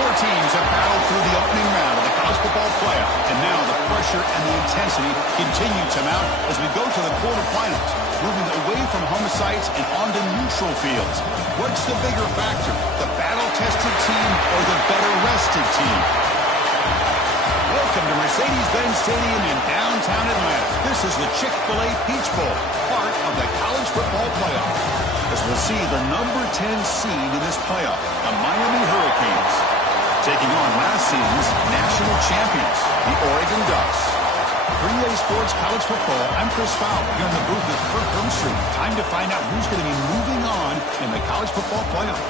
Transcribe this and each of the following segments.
Four teams have battled through the opening round of the college football playoff, and now the pressure and the intensity continue to mount as we go to the quarterfinals, moving away from home sites and onto neutral fields. What's the bigger factor, the battle-tested team or the better-rested team? Welcome to Mercedes-Benz Stadium in downtown Atlanta. This is the Chick-fil-A Peach Bowl, part of the college football playoff, as we'll see the number 10 seed in this playoff, the Miami Hurricanes, taking on last season's national champions, the Oregon Ducks. 3A Sports College Football, I'm Chris Fowler, here in the booth with Kirk Hermstreet. Time to find out who's going to be moving on in the college football playoff.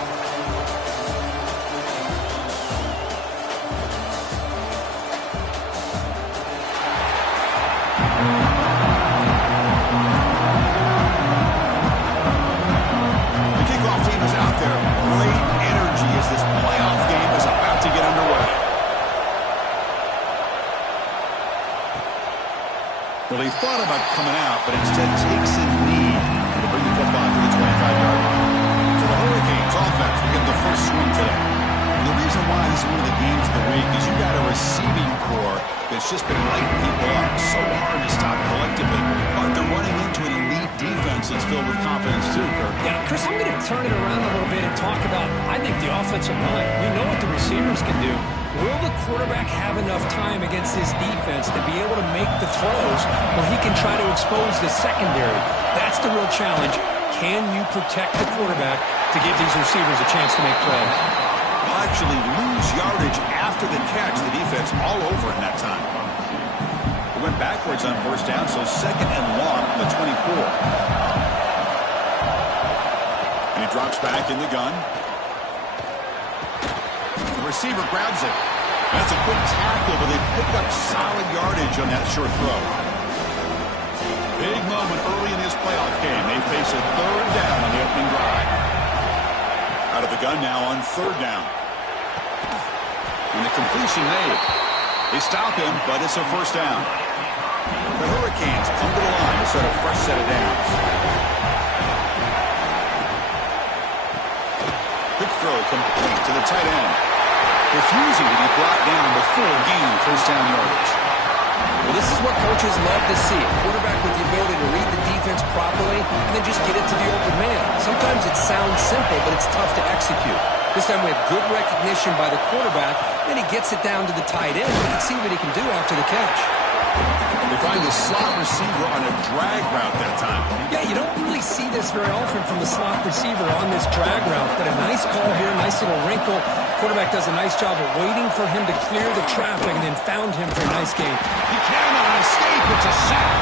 Well, he thought about coming out, but instead takes a knee to bring the football to the 25-yard line. For the Hurricanes offense, we get the first swing today. And the reason why this is one of the games of the week is you got a receiving core that's just been lighting people up. So hard to stop collectively. But they're running into an elite defense that's filled with confidence too, Kirk. Yeah, Chris, I'm going to turn it around a little bit and talk about, I think, the offensive line. We know what the receivers can do. Will the quarterback have enough time against this defense to be able to make the throws where he can try to expose the secondary? That's the real challenge. Can you protect the quarterback to give these receivers a chance to make plays? Will actually lose yardage after the catch. The defense all over in that time. It went backwards on first down, so second and long from the 24. And he drops back in the gun. The receiver grabs it. That's a quick tackle, but they pick up solid yardage on that short throw. Big moment early in his playoff game. They face a third down on the opening drive. Out of the gun now on third down. And the completion made. They stop him, but it's a first down. The Hurricanes come to the line to set a fresh set of downs. Quick throw complete to the tight end, refusing to be brought down before gaining first down yardage. Well, this is what coaches love to see. A quarterback with the ability to read the defense properly and then just get it to the open man. Sometimes it sounds simple, but it's tough to execute. This time we have good recognition by the quarterback. Then he gets it down to the tight end. You can see what he can do after the catch. They find the slot receiver on a drag route that time. Yeah, you don't really see this very often from the slot receiver on this drag route, but a nice call here, nice little wrinkle. Quarterback does a nice job of waiting for him to clear the traffic and then found him for a nice gain. He cannot escape. It's a sack.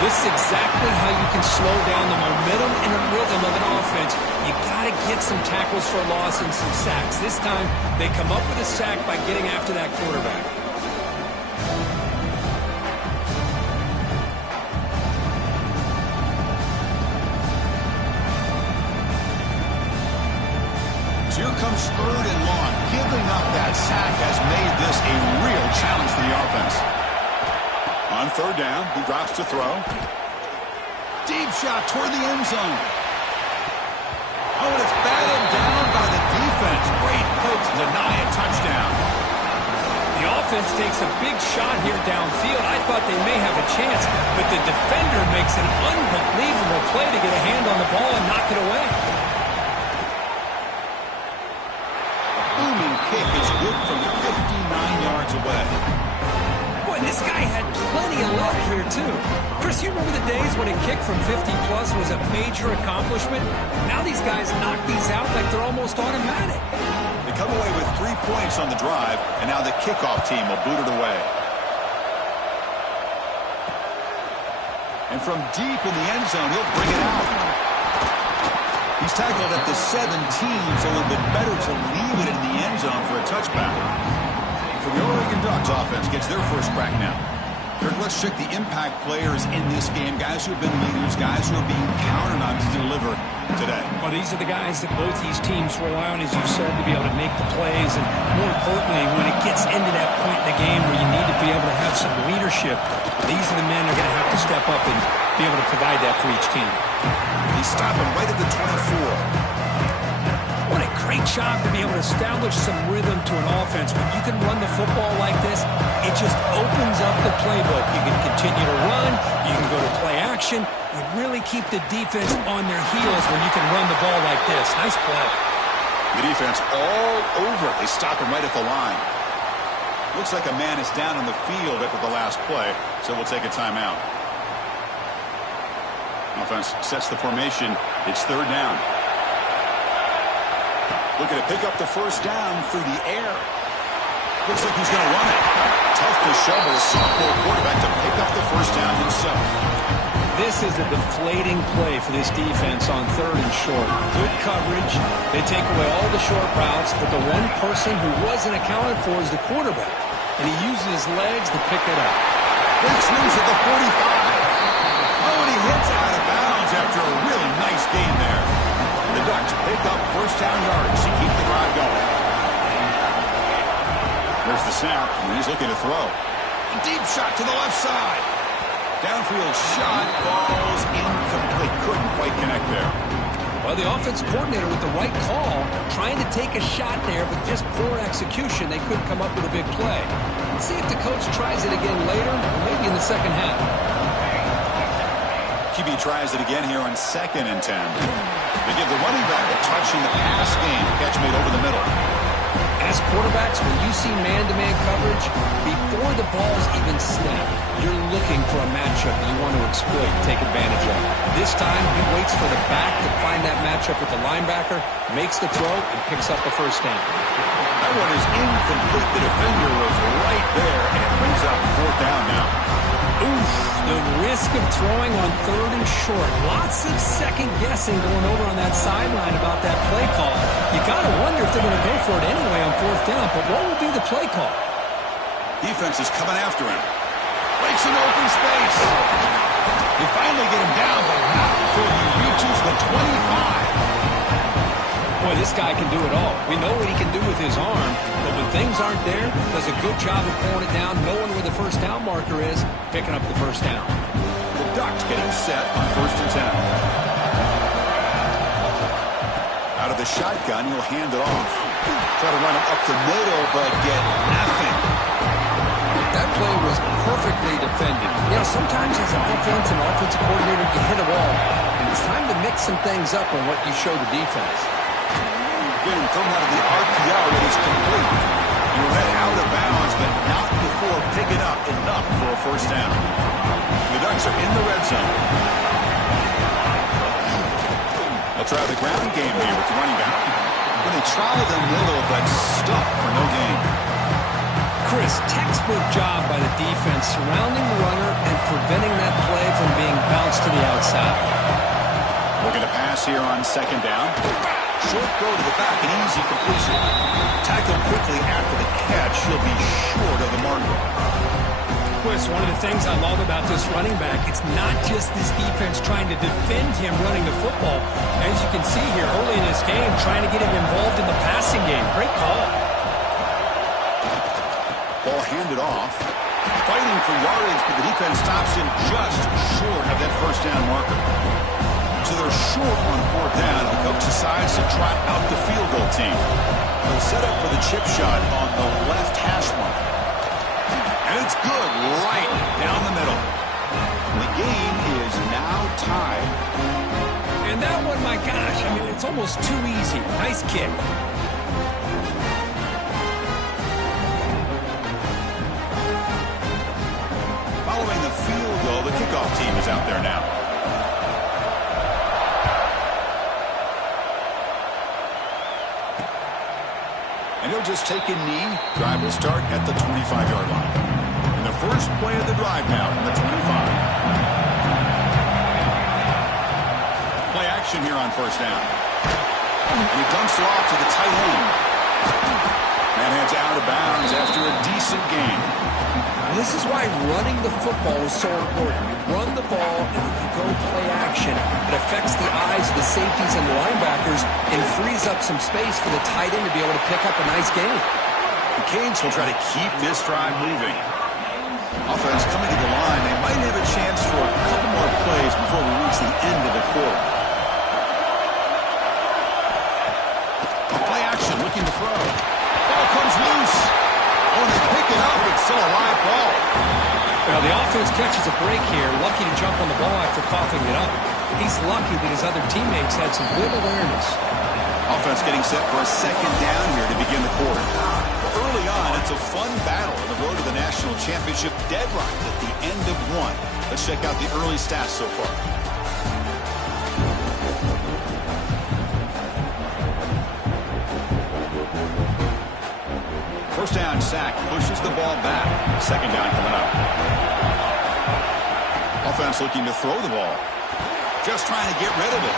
This is exactly how you can slow down the momentum and the rhythm of an offense. You got to get some tackles for loss and some sacks. This time, they come up with a sack by getting after that quarterback. Here comes third and long. Giving up that sack has made this a real challenge for the offense. On third down, he drops to throw. Deep shot toward the end zone. Oh, and it's batted down by the defense. Great play to deny a touchdown. The offense takes a big shot here downfield. I thought they may have a chance, but the defender makes an unbelievable play to get a hand on the ball and knock it away. Kick is good from 59 yards away. Boy, this guy had plenty of luck here, too. Chris, you remember the days when a kick from 50-plus was a major accomplishment? Now these guys knock these out like they're almost automatic. They come away with 3 points on the drive, and now the kickoff team will boot it away. And from deep in the end zone, he'll bring it out. He's tackled at the 17, so a little bit better to leave it in the end zone for a touchback. So the Oregon Ducks offense gets their first crack now. Kirk, let's check the impact players in this game, guys who have been leaders, guys who are being counted on to deliver today. Well, these are the guys that both these teams rely on, as you said, to be able to make the plays. And more importantly, when it gets into that point in the game where you need to be able to have some leadership, these are the men who are going to have to step up and be able to provide that for each team. They stop him right at the 24. What a great job to be able to establish some rhythm to an offense. When you can run the football like this, it just opens up the playbook. You can continue to run. You can go to play action. You really keep the defense on their heels when you can run the ball like this. Nice play. The defense all over. They stop him right at the line. Looks like a man is down on the field after the last play, so we'll take a timeout. Offense sets the formation. It's third down. Looking to pick up the first down through the air. Looks like he's going to run it. Tough to shovel a sophomore quarterback to pick up the first down himself. This is a deflating play for this defense on third and short. Good coverage. They take away all the short routes, but the one person who wasn't accounted for is the quarterback. And he uses his legs to pick it up. Breaks loose at the 45. Oh, and he hits out of bounds after a really nice gain there. The Ducks pick up first down yards to keep the drive going. There's the snap, and he's looking to throw. A deep shot to the left side. Downfield shot falls incomplete. Couldn't quite connect there. Well, the offensive coordinator with the right call, trying to take a shot there, but just poor execution. They couldn't come up with a big play. Let's see if the coach tries it again later, or maybe in the second half. QB tries it again here on 2nd and 10. They give the running back a touch in the pass game. Catch made over the middle. As quarterbacks, when you see man-to-man coverage, before the ball's even snapped, you're looking for a matchup that you want to exploit, take advantage of. This time, he waits for the back to find that matchup with the linebacker, makes the throw, and picks up the first down. That one is incomplete. The defender was right there, and it brings up fourth down now. Oof, the risk of throwing on third and short. Lots of second-guessing going over on that sideline about that play call. You got to wonder if they're going to go for it anyway on fourth down, but what will be the play call? Defense is coming after him. Breaks an open space. They finally get him down, but not before he reaches the 25. Boy, this guy can do it all. We know what he can do with his arm, but when things aren't there, does a good job of pulling it down, knowing where the first down marker is, picking up the first down. The Ducks getting set on 1st and 10. Out of the shotgun, he'll hand it off. Try to run it up the middle, but get nothing. That play was perfectly defended. You know, sometimes as an offense and offensive coordinator, you hit a wall, and it's time to mix some things up on what you show the defense. Getting thrown out of the RPO, it is complete. You read out of bounds, but not before picking up enough for a first down. The Ducks are in the red zone. They'll try the ground game here with the running back. When they try the middle, but stuck for no gain. Chris, textbook job by the defense surrounding the runner and preventing that play from being bounced to the outside. We're going to pass here on 2nd down. Short throw to the back, an easy completion. Tackled quickly after the catch. He'll be short of the marker. Chris, one of the things I love about this running back, it's not just this defense trying to defend him running the football. As you can see here early in this game, trying to get him involved in the passing game. Great call. Ball handed off. Fighting for yardage, but the defense stops him just short of that first down marker. So they're short on 4th down. The coach decides to trot out the field goal team. They'll set up for the chip shot on the left hash mark. And it's good right down the middle. The game is now tied. And that one, my gosh, I mean, it's almost too easy. Nice kick. Following the field goal, the kickoff team is out there now. And he'll just take a knee. Drive will start at the 25-yard line. And the first play of the drive now from the 25. Play action here on first down. And he dumps it off to the tight end. Man heads out of bounds after a decent gain. This is why running the football is so important. You run the ball and then you go play action. It affects the eyes of the safeties and the linebackers and frees up some space for the tight end to be able to pick up a nice gain. The Canes will try to keep this drive moving. Offense coming to the line. They might have a chance for a couple more plays before we reach the end of the quarter. Play looking to throw. Ball comes loose. Oh, they pick it up. It's still a live ball. Well, the offense catches a break here. Lucky to jump on the ball after coughing it up. He's lucky that his other teammates had some good awareness. Offense getting set for a second down here to begin the quarter. Early on, it's a fun battle on the road to the national championship, deadlocked at the end of one. Let's check out the early stats so far. First down sack, pushes the ball back. Second down coming up. Offense looking to throw the ball. Just trying to get rid of it.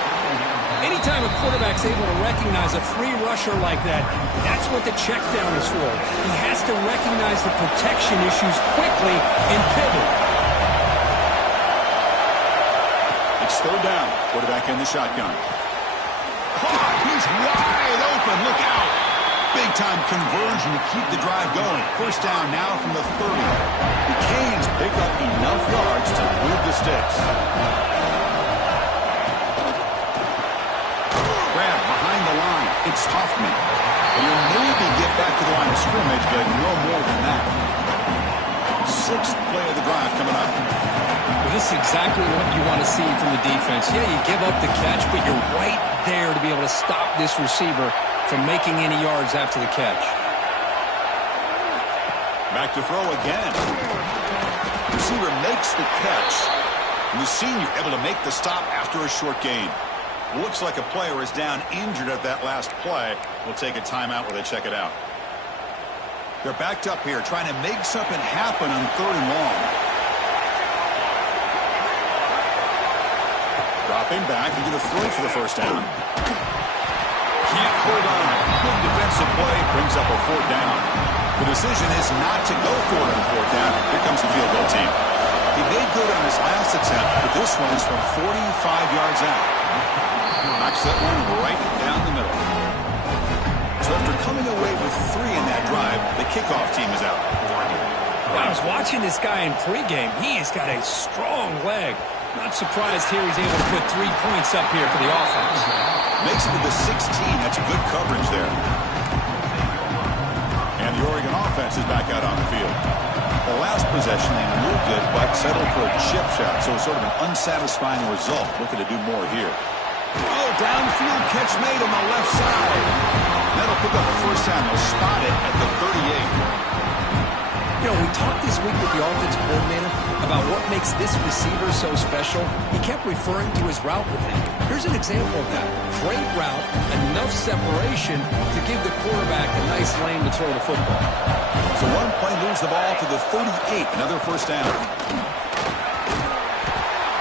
Anytime a quarterback's able to recognize a free rusher like that, that's what the check down is for. He has to recognize the protection issues quickly and pivot. It's third down. Quarterback in the shotgun. Caught! He's wide open. Look out! Big-time conversion to keep the drive going. First down now from the 30. The Canes pick up enough yards to move the sticks. Grab behind the line. It's Hoffman. He'll maybe get back to the line of scrimmage, but no more than that. Sixth play of the drive coming up. Well, this is exactly what you want to see from the defense. Yeah, you give up the catch, but you're right there to be able to stop this receiver from making any yards after the catch. Back to throw again. Receiver makes the catch. And the senior able to make the stop after a short gain. Looks like a player is down injured at that last play. We'll take a timeout where they check it out. They're backed up here trying to make something happen on third and long. Dropping back. He's going to throw for the first down. Can't hold on. Good defensive play. Brings up a fourth down. The decision is not to go for it on fourth down. Here comes the field goal team. He made good on his last attempt, but this one is from 45 yards out. Knocks that one right down the middle. So after coming away with 3 in that drive, the kickoff team is out. I was watching this guy in pregame. He has got a strong leg. Not surprised here he's able to put 3 points up here for the offense. Makes it to the 16. That's good coverage there. And the Oregon offense is back out on the field. The last possession, they moved good, but settled for a chip shot. So sort of an unsatisfying result. Looking to do more here. Oh, downfield catch made on the left side. That'll pick up the first down. They'll spot it at the 38. You know, we talked this week with the offensive coordinator about what makes this receiver so special. He kept referring to his route with him. Here's an example of that. Great route, enough separation to give the quarterback a nice lane to throw the football. So one play moves the ball to the 38. Another first down.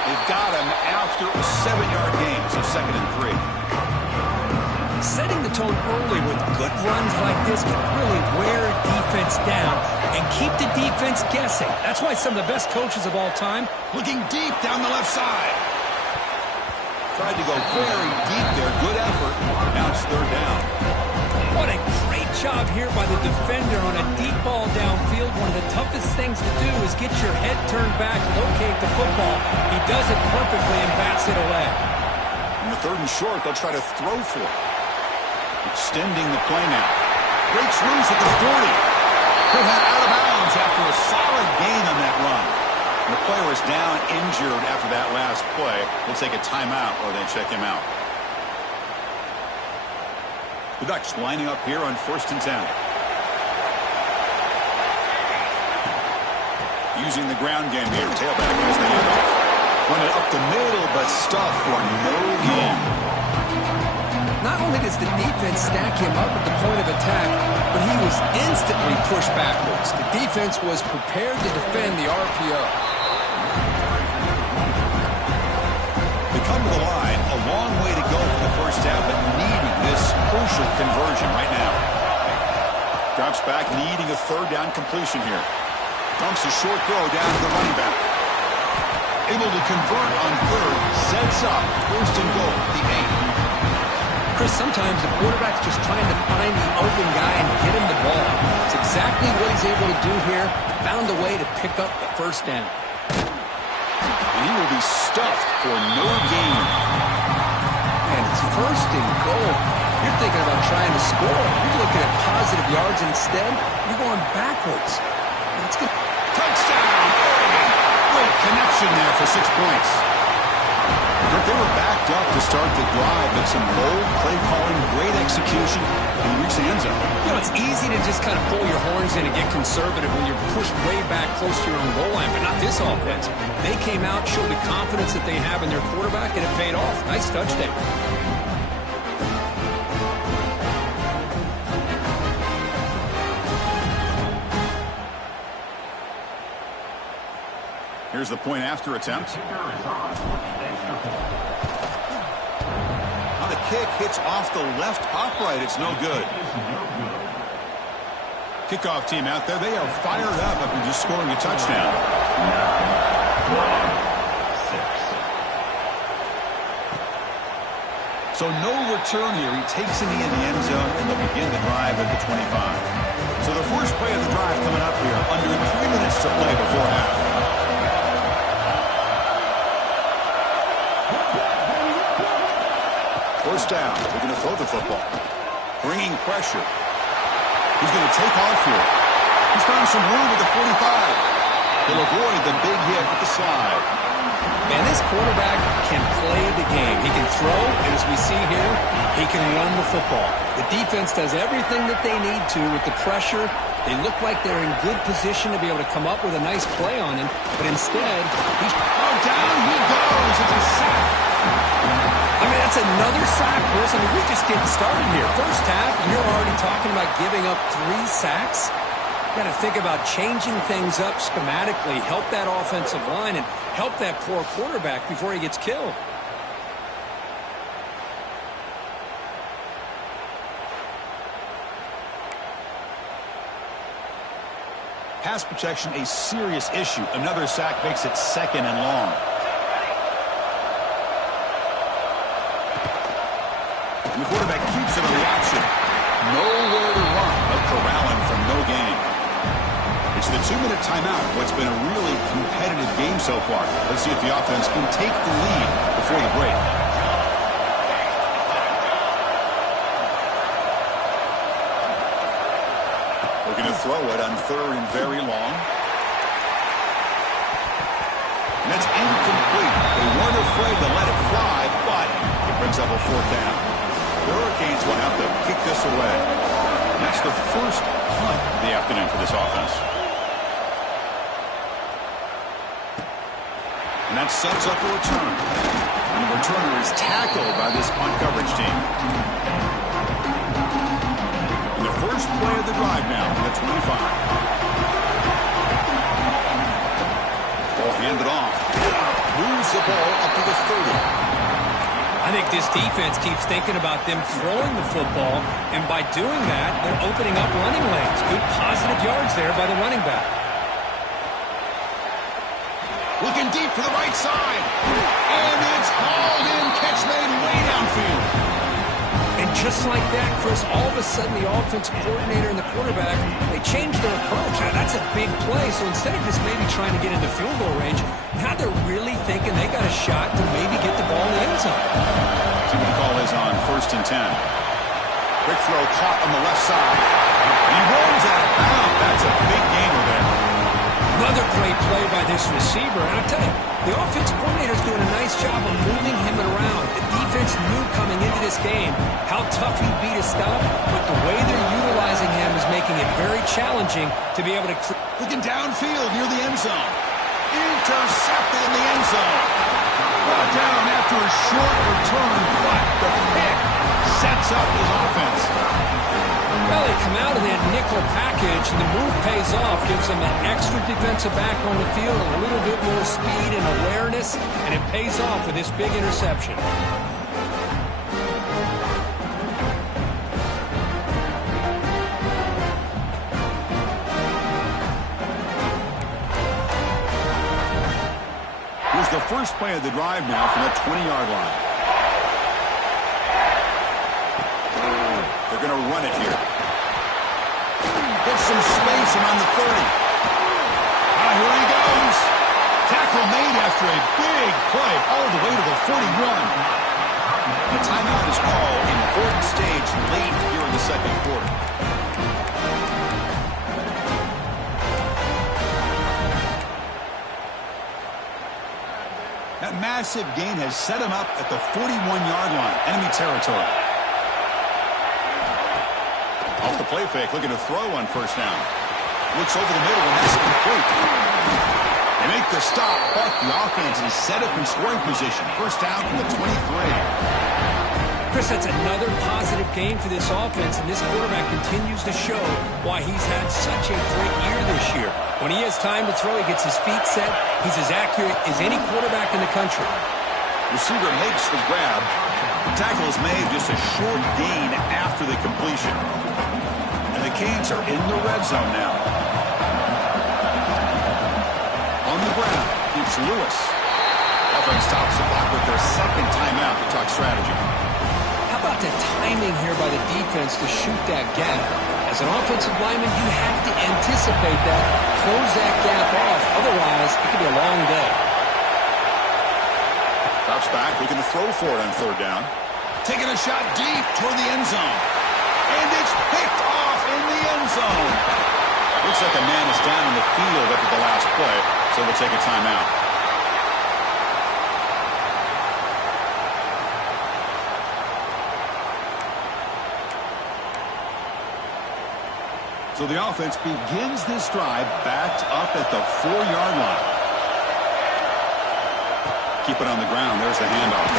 They've got him after a 7-yard gain, so 2nd and 3. Setting the tone early with good runs like this can really wear a defense down and keep the defense guessing. That's why some of the best coaches of all time looking deep down the left side. Tried to go very deep there. Good effort. Now it's third down. What a great job here by the defender on a deep ball downfield. One of the toughest things to do is get your head turned back, locate the football. He does it perfectly and bats it away. In the 3rd and short, they'll try to throw for it. Extending the play now. Breaks loose at the 40. He'll head out of bounds after a solid gain on that run. And the player is down injured after that last play. We'll take a timeout or they check him out. The Ducks lining up here on 1st and 10. Using the ground game here. Tailback as they end off. Run it up the middle, but stuff for no gain. Not only does the defense stack him up at the point of attack, but he was instantly pushed backwards. The defense was prepared to defend the RPO. They come to the line, a long way to go for the first down, but needing this crucial conversion right now. Drops back, needing a 3rd down completion here. Dumps a short throw down to the running back. Able to convert on 3rd, sets up 1st and goal, the 8. Chris, sometimes the quarterback's just trying to find the open guy and get him the ball. It's exactly what he's able to do here. Found a way to pick up the first down. And he will be stuffed for no gain. And it's 1st and goal. You're thinking about trying to score. You're looking at positive yards, and instead, you're going backwards. It's good. Touchdown, Oregon. Great connection there for 6 points. They were backed up to start the drive, but some bold play calling, great execution, and he reached the end zone. You know, it's easy to just kind of pull your horns in and get conservative when you're pushed way back close to your own goal line, but not this offense. They came out, showed the confidence that they have in their quarterback, and it paid off. Nice touchdown. Here's the point after attempt. Now the kick hits off the left upright. It's no good. Kickoff team out there. They are fired up after just scoring a touchdown. So no return here. He takes it in the end zone, and they'll begin the drive at the 25. So the first play of the drive coming up here. Under 3 minutes to play before half. First down. They're going to throw the football. Bringing pressure. He's going to take off here. He's found some room at the 45. He'll avoid the big hit with the slide. Man, this quarterback can play the game. He can throw, and as we see here, he can run the football. The defense does everything that they need to with the pressure. They look like they're in good position to be able to come up with a nice play on him, but instead, he's... Oh, down he goes. It's a sack. I mean, that's another sack, Chris. I mean, we're just getting started here. First half, and you're already talking about giving up 3 sacks. Got to think about changing things up schematically, help that offensive line, and help that poor quarterback before he gets killed. Pass protection, a serious issue. Another sack makes it 2nd and long. And the quarterback keeps it on the option. Nowhere to run, but corralling from no gain. It's the 2-minute timeout. What's been a really competitive game so far. Let's see if the offense can take the lead before the break. We're going to throw it on 3rd and very long. And that's incomplete. They weren't afraid to let it fly, but it brings up a 4th down. The Hurricanes will have to kick this away. And that's the first punt of the afternoon for this offense. And that sets up a return. And the returner is tackled by this punt coverage team. And the first play of the drive now from the 25. Ball handed off. Moves the ball up to the 30. I think this defense keeps thinking about them throwing the football, and by doing that, they're opening up running lanes. Good positive yards there by the running back. Looking deep to the right side. And it's hauled in. Catch made way downfield. And just like that, Chris, all of a sudden the offense coordinator and the quarterback, they changed their approach. Now, that's a big play, so instead of just maybe trying to get into field goal range, now they're really thinking they got a shot to maybe get the ball in the end zone. See what the call is on 1st and 10. Quick throw caught on the left side. And he rolls out of bounds. That's a big gainer there. Another great play by this receiver. And I'll tell you, the offensive coordinator's doing a nice job of moving him around. The defense knew coming into this game how tough he'd be to stop, but the way they're utilizing him is making it very challenging to be able to... Looking downfield near the end zone. Intercepted in the end zone. Brought down after a short return, but the pick sets up his offense. Well, they come out of that nickel package, and the move pays off, gives them an extra defensive back on the field, a little bit more speed and awareness, and it pays off with this big interception. Here's the first play of the drive now from the 20-yard line. They're going to run it here. Gets some space around the 30. Here he goes. Tackle made after a big play all the way to the 41. A timeout is called. Important stage late here in the second quarter. That massive gain has set him up at the 41-yard line. Enemy territory. Off the play fake, looking to throw on first down. Looks over the middle, and that's complete. They make the stop, but the offense is set up in scoring position. First down from the 23. Chris, that's another positive game for this offense, and this quarterback continues to show why he's had such a great year this year. When he has time to throw, he gets his feet set. He's as accurate as any quarterback in the country. Receiver makes the grab. The tackle is made just a short gain after the completion. And the Canes are in the red zone now. On the ground, it's Lewis. Offense stops the clock with their second timeout to talk strategy. How about the timing here by the defense to shoot that gap? As an offensive lineman, you have to anticipate that, close that gap off. Otherwise, it could be a long day. Drops back, looking to throw for it on third down. Taking a shot deep toward the end zone. And it's picked off in the end zone. Looks like a man is down in the field after the last play, so we'll take a timeout. So the offense begins this drive backed up at the 4-yard line. Keep it on the ground. There's the handoff.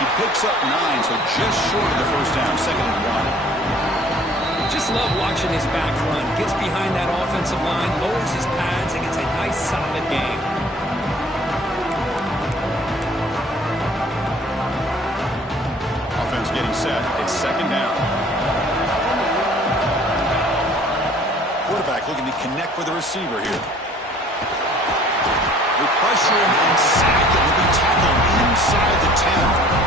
He picks up 9, so just short of the first down, second and 1. Just love watching his back run. Gets behind that offensive line, lowers his pads, and gets a nice solid gain. Offense getting set. It's second down. Quarterback looking to connect with the receiver here. With pressure and sack, it will be tackled inside the 10.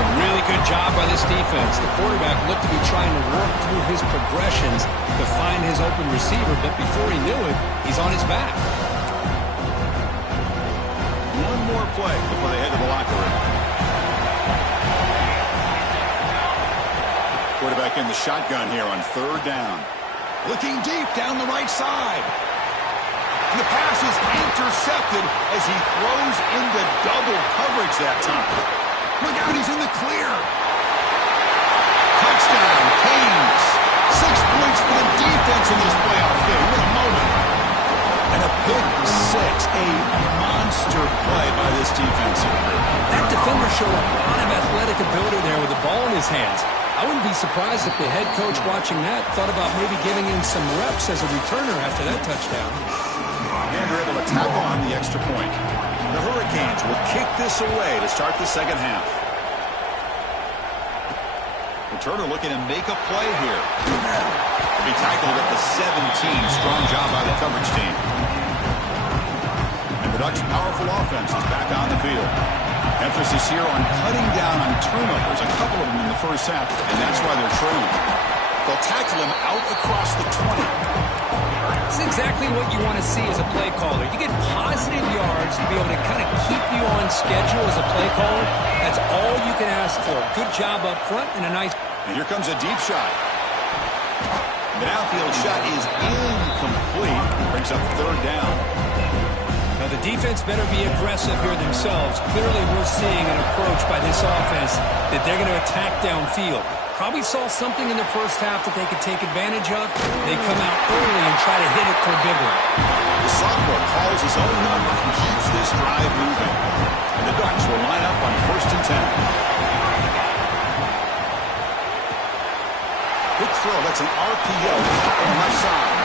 A really good job by this defense. The quarterback looked to be trying to work through his progressions to find his open receiver, but before he knew it, he's on his back. One more play before they head to the locker room. Quarterback in the shotgun here on third down. Looking deep down the right side. And the pass is intercepted as he throws into double coverage that time. Look out, he's in the clear. Touchdown, Canes. 6 points for the defense in this playoff game. What a moment. And a pick six, a monster play by this defense here. That defender showed a lot of athletic ability there with the ball in his hands. I wouldn't be surprised if the head coach watching that thought about maybe giving him some reps as a returner after that touchdown. And they're able to tackle on the extra point. The Hurricanes will kick this away to start the second half. Returner looking to make a play here. Will be tackled at the 17. Strong job by the coverage team. And the Ducks' powerful offense is back on the field. Emphasis here on cutting down on turnovers, a couple of them in the first half, and that's why they're trailing. They'll tackle him out across the 20. It's exactly what you want to see as a play caller. You get positive yards to be able to kind of keep you on schedule as a play caller. That's all you can ask for. Good job up front and a nice... And here comes a deep shot. The downfield shot is incomplete. Brings up third down. Now, the defense better be aggressive here themselves. Clearly, we're seeing an approach by this offense that they're going to attack downfield. Probably saw something in the first half that they could take advantage of. They come out early and try to hit it for a big one. The sophomore calls his own number and keeps this drive moving. And the Ducks will line up on first and 10. Quick throw. That's an RPO on the left side.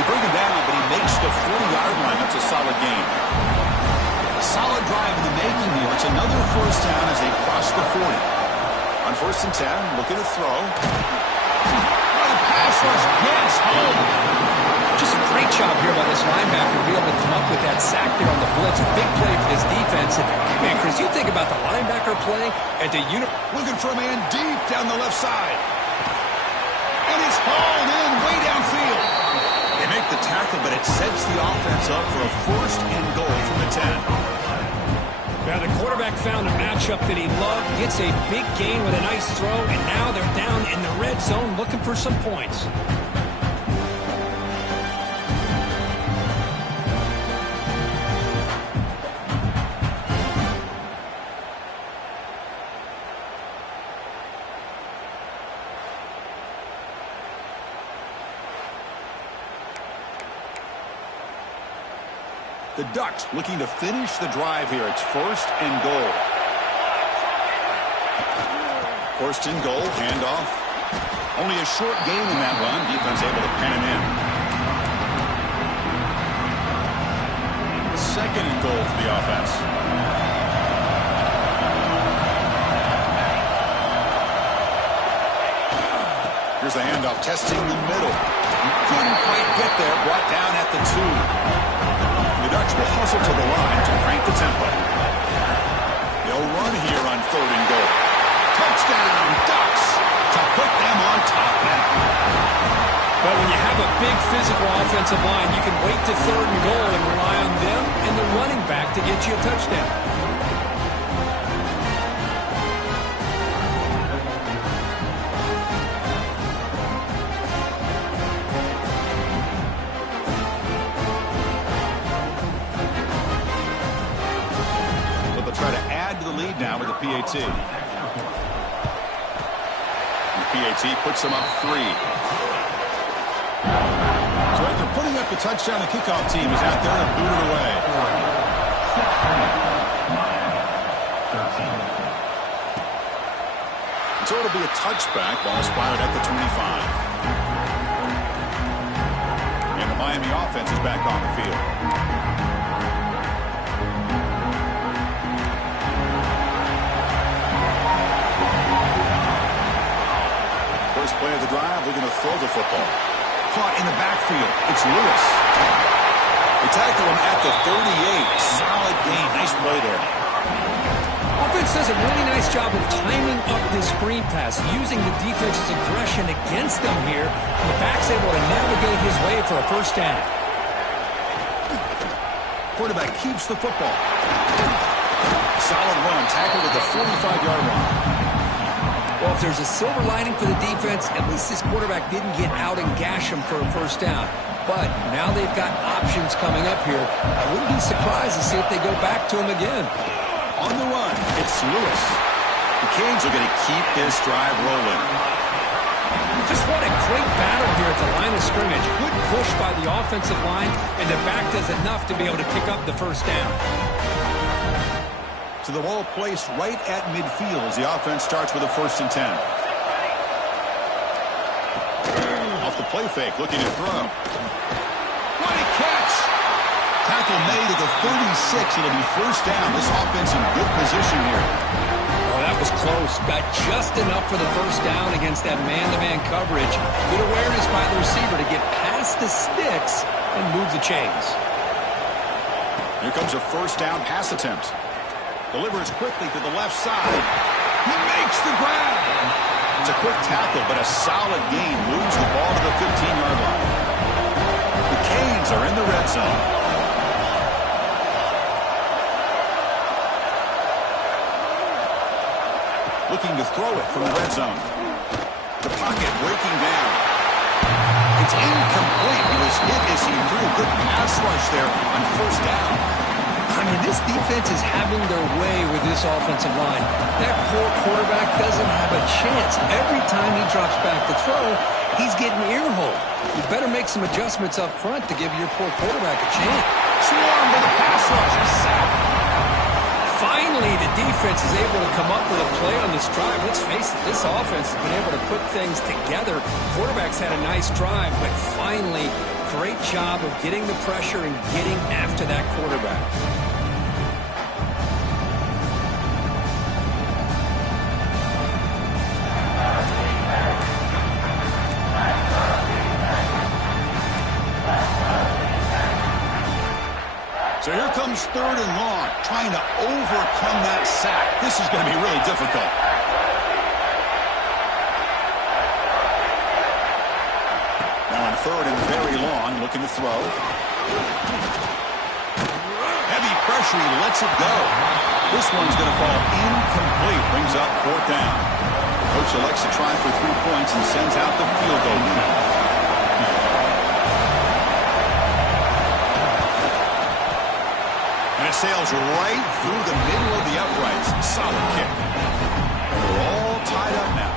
They bring him down, but he makes the 40-yard line. That's a solid gain. A solid drive in the making here. It's another first down as they cross the 40. On first and 10, looking to throw. Oh, the pass rush gets home. Just a great job here by this linebacker to be able to come up with that sack there on the blitz. A big play for this defense. And, man, Chris, you think about the linebacker play at the unit. Looking for a man deep down the left side. And it's hauled in way downfield. They make the tackle, but it sets the offense up for a first and goal from the 10. Yeah, the quarterback found a matchup that he loved, gets a big gain with a nice throw, and now they're down in the red zone looking for some points. The Ducks looking to finish the drive here. It's 1st and goal. 1st and goal, handoff. Only a short gain in that run. Defense able to pen him in. 2nd and goal for the offense. Here's the handoff, testing the middle. Couldn't quite get there. Brought down at the 2. The Ducks will hustle to the line to crank the tempo. They'll run here on 3rd and goal. Touchdown, Ducks, to put them on top now. But when you have a big physical offensive line, you can wait to 3rd and goal and rely on them and the running back to get you a touchdown. Try to add to the lead now with the PAT. The PAT puts them up 3. So after putting up the touchdown, the kickoff team is out there to boot it away. So it'll be a touchback. Ball spotted at the 25. And the Miami offense is back on the field. First play of the drive, they're going to throw the football. Caught in the backfield. It's Lewis. They tackle him at the 38. Solid gain. Nice play there. Offense does a really nice job of timing up this screen pass, using the defense's aggression against them here. The back's able to navigate his way for a 1st down. Quarterback keeps the football. Solid run. Tackled at the 45-yard line. Well, if there's a silver lining for the defense, at least this quarterback didn't get out and gash him for a 1st down. But now they've got options coming up here. I wouldn't be surprised to see if they go back to him again. On the run, it's Lewis. The Canes are going to keep this drive rolling. Just what a great battle here at the line of scrimmage. Good push by the offensive line, and the back does enough to be able to pick up the 1st down. To the ball placed right at midfield as the offense starts with a 1st and 10. Off the play fake, looking to throw. What a catch! Tackle made at the 36. It'll be 1st down. This offense in good position here. Oh, that was close. Got just enough for the 1st down against that man-to-man coverage. Good awareness by the receiver to get past the sticks and move the chains. Here comes a 1st down pass attempt. Delivers quickly to the left side. He makes the grab. It's a quick tackle, but a solid gain. Moves the ball to the 15-yard line. The Canes are in the red zone. Looking to throw it from the red zone. The pocket breaking down. It's incomplete. He was hit as he threw a good pass rush there on 1st down. I mean, this defense is having their way with this offensive line. That poor quarterback doesn't have a chance. Every time he drops back to throw, he's getting ear-holed. You better make some adjustments up front to give your poor quarterback a chance. Swarm with a pass rush. A sack. Finally, the defense is able to come up with a play on this drive. Let's face it, this offense has been able to put things together. Quarterback's had a nice drive, but finally, great job of getting the pressure and getting after that quarterback. So here comes 3rd and long, trying to overcome that sack. This is going to be really difficult. Now on 3rd and very long, looking to throw. At heavy pressure. He lets it go. This one's going to fall incomplete. Brings up 4th down. Coach elects to try for 3 points and sends out the field goal unit. And it sails right through the middle of the uprights. Solid kick. And we're all tied up now.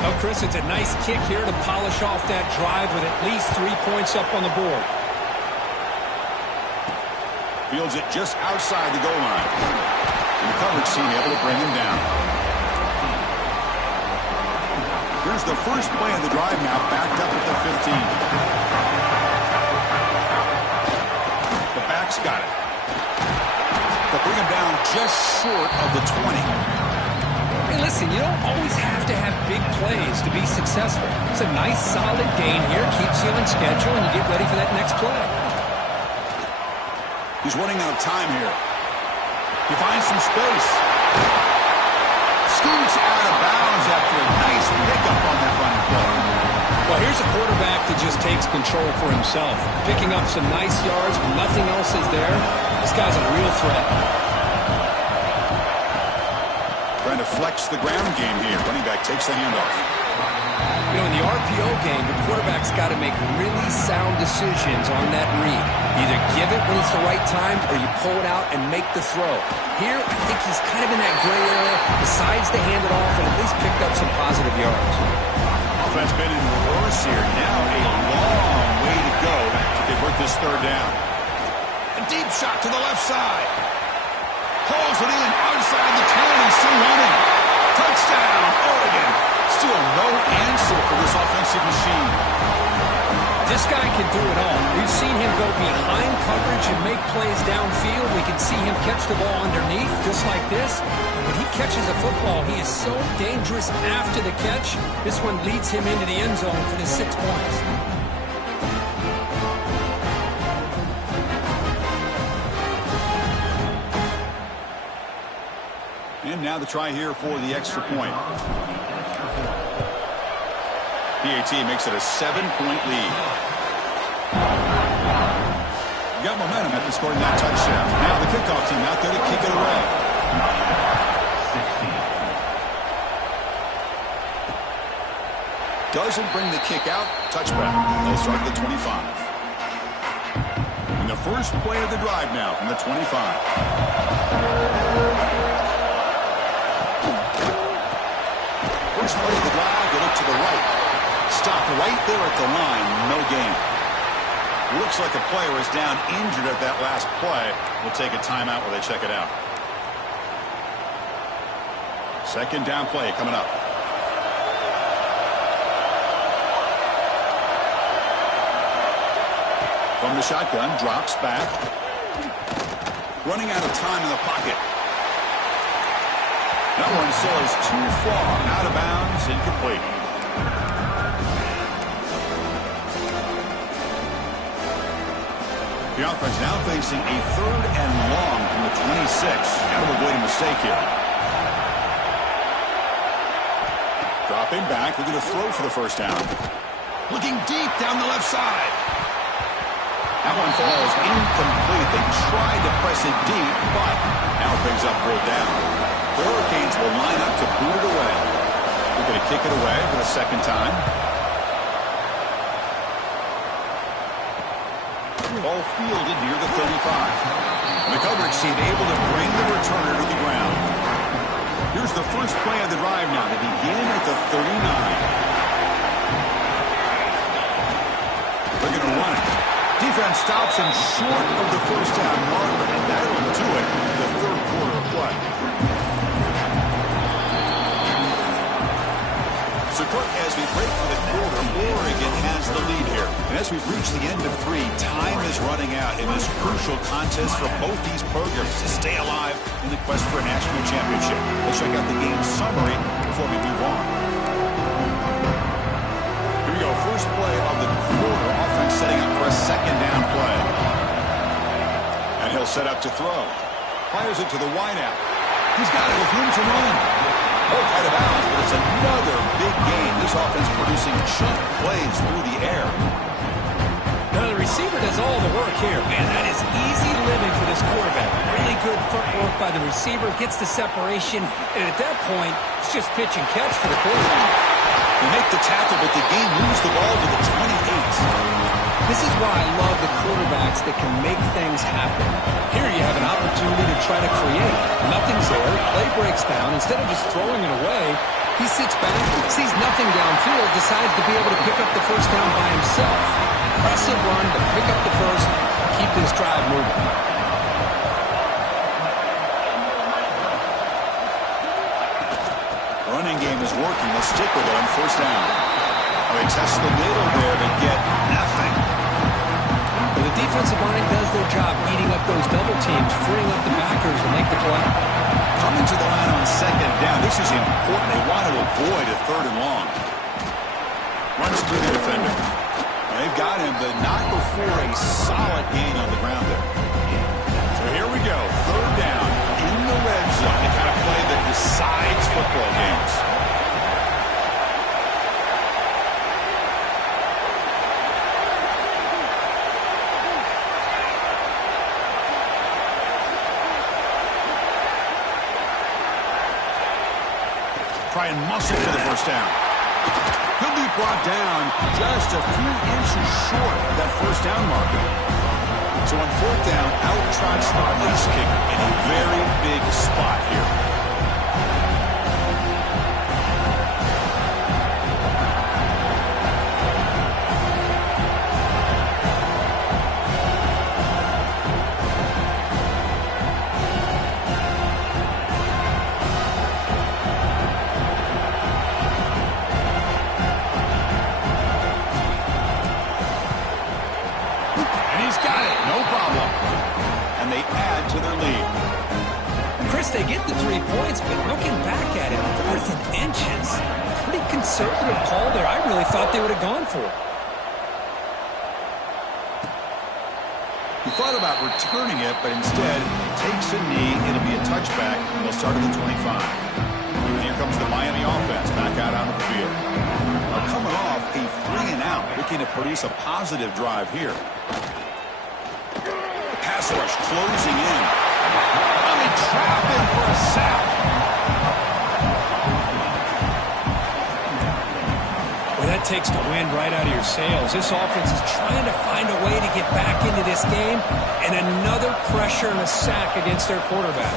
Well, Chris, it's a nice kick here to polish off that drive with at least 3 points up on the board. Fields it just outside the goal line. And the coverage team able to bring him down. Here's the first play of the drive now, backed up at the 15. The back's got it. They'll bring him down just short of the 20. Hey, listen, you don't always have to have big plays to be successful. It's a nice, solid gain here. Keeps you on schedule, and you get ready for that next play. He's running out of time here. He finds some space. Scoots out of bounds after a nice pickup on that running play. Well, here's a quarterback that just takes control for himself. Picking up some nice yards when nothing else is there. This guy's a real threat. Trying to flex the ground game here. Running back takes the handoff. You know, in the RPO game, the quarterback's got to make really sound decisions on that read. Either give it when it's the right time or you pull it out and make the throw. Here, I think he's kind of in that gray area, decides to hand it off and at least picked up some positive yards. Offense been in reverse here. Now a long way to go to convert this 3rd down. A deep shot to the left side. Pulls it in outside the 10 and still running. Touchdown, Oregon. Still no answer for this offensive machine. This guy can do it all. We've seen him go behind coverage and make plays downfield. We can see him catch the ball underneath just like this. And when he catches a football, he is so dangerous after the catch. This one leads him into the end zone for the 6 points. And now the try here for the extra point. PAT makes it a 7-point lead. Got momentum after scoring that touchdown. Now the kickoff team out there to kick it away. Doesn't bring the kick out. Touchback. They'll start at the 25. And the first play of the drive now from the 25. First play of the drive, they look to the right. Stopped right there at the line, no gain. Looks like a player is down injured at that last play. We'll take a timeout while they check it out. 2nd down play coming up. From the shotgun, drops back. Running out of time in the pocket. That one sails too far out of bounds, incomplete. The offense now facing a 3rd and long from the 26. Got to avoid a mistake here. Dropping back, looking to throw for the 1st down. Looking deep down the left side. That one falls incomplete. They tried to press it deep, but now it brings up 4th down. The Hurricanes will line up to boot it away. They're going to kick it away for the 2nd time. Ball fielded near the 35. And the coverage team able to bring the returner to the ground. Here's the first play of the drive now. They begin at the 39. They're going to run it. Defense stops him short of the 1st down marker, and that'll do it in the 3rd quarter of play. So, Kirk, as we break for the quarter, Oregon has the lead here. And as we've reached the end of 3, time is running out in this crucial contest for both these programs to stay alive in the quest for a national championship. Let's check out the game summary before we move on. Here we go. First play of the quarter. Offense setting up for a 2nd down play. And he'll set up to throw. Fires it to the wideout. He's got it with room to run. Oh, out of bounds, but it's another big game. This offense producing chunk plays through the air. Now the receiver does all the work here. Man, that is easy living for this quarterback. Really good footwork by the receiver, gets the separation, and at that point, it's just pitch and catch for the quarterback. They make the tackle, but the game moves the ball to the 28. This is why I love the quarterbacks that can make things happen. Here you have an opportunity to try to create. Nothing's there. Play breaks down. Instead of just throwing it away, he sits back, sees nothing downfield, decides to be able to pick up the first down by himself. Impressive run to pick up the first, keep this drive moving. Running game is working. They'll stick with it on first down. They test the middle there to get nothing. Well, the defensive line does their job eating up those double teams, freeing up the backers to make the play. Coming to the line on second down. This is important. They want to avoid a third and long. Runs through the defender. They've got him, but not before a solid gain on the ground there. So here we go. Third down in the red zone. The kind of play that decides football games. Try and muscle for the first down. He'll be brought down just a few inches short of that first down marker. So on fourth down, out trots the place kicker in a very big spot here. They get the 3 points, but looking back at it, 4th and inches. Pretty conservative call there. I really thought they would have gone for it. He thought about returning it, but instead takes a knee. It'll be a touchback. They'll start at the 25. And here comes the Miami offense back out onto the field. Now coming off a 3 and out, looking to produce a positive drive here. The pass rush closing in. Trap him for a sack. Well, that takes the wind right out of your sails. This offense is trying to find a way to get back into this game, and another pressure and a sack against their quarterback.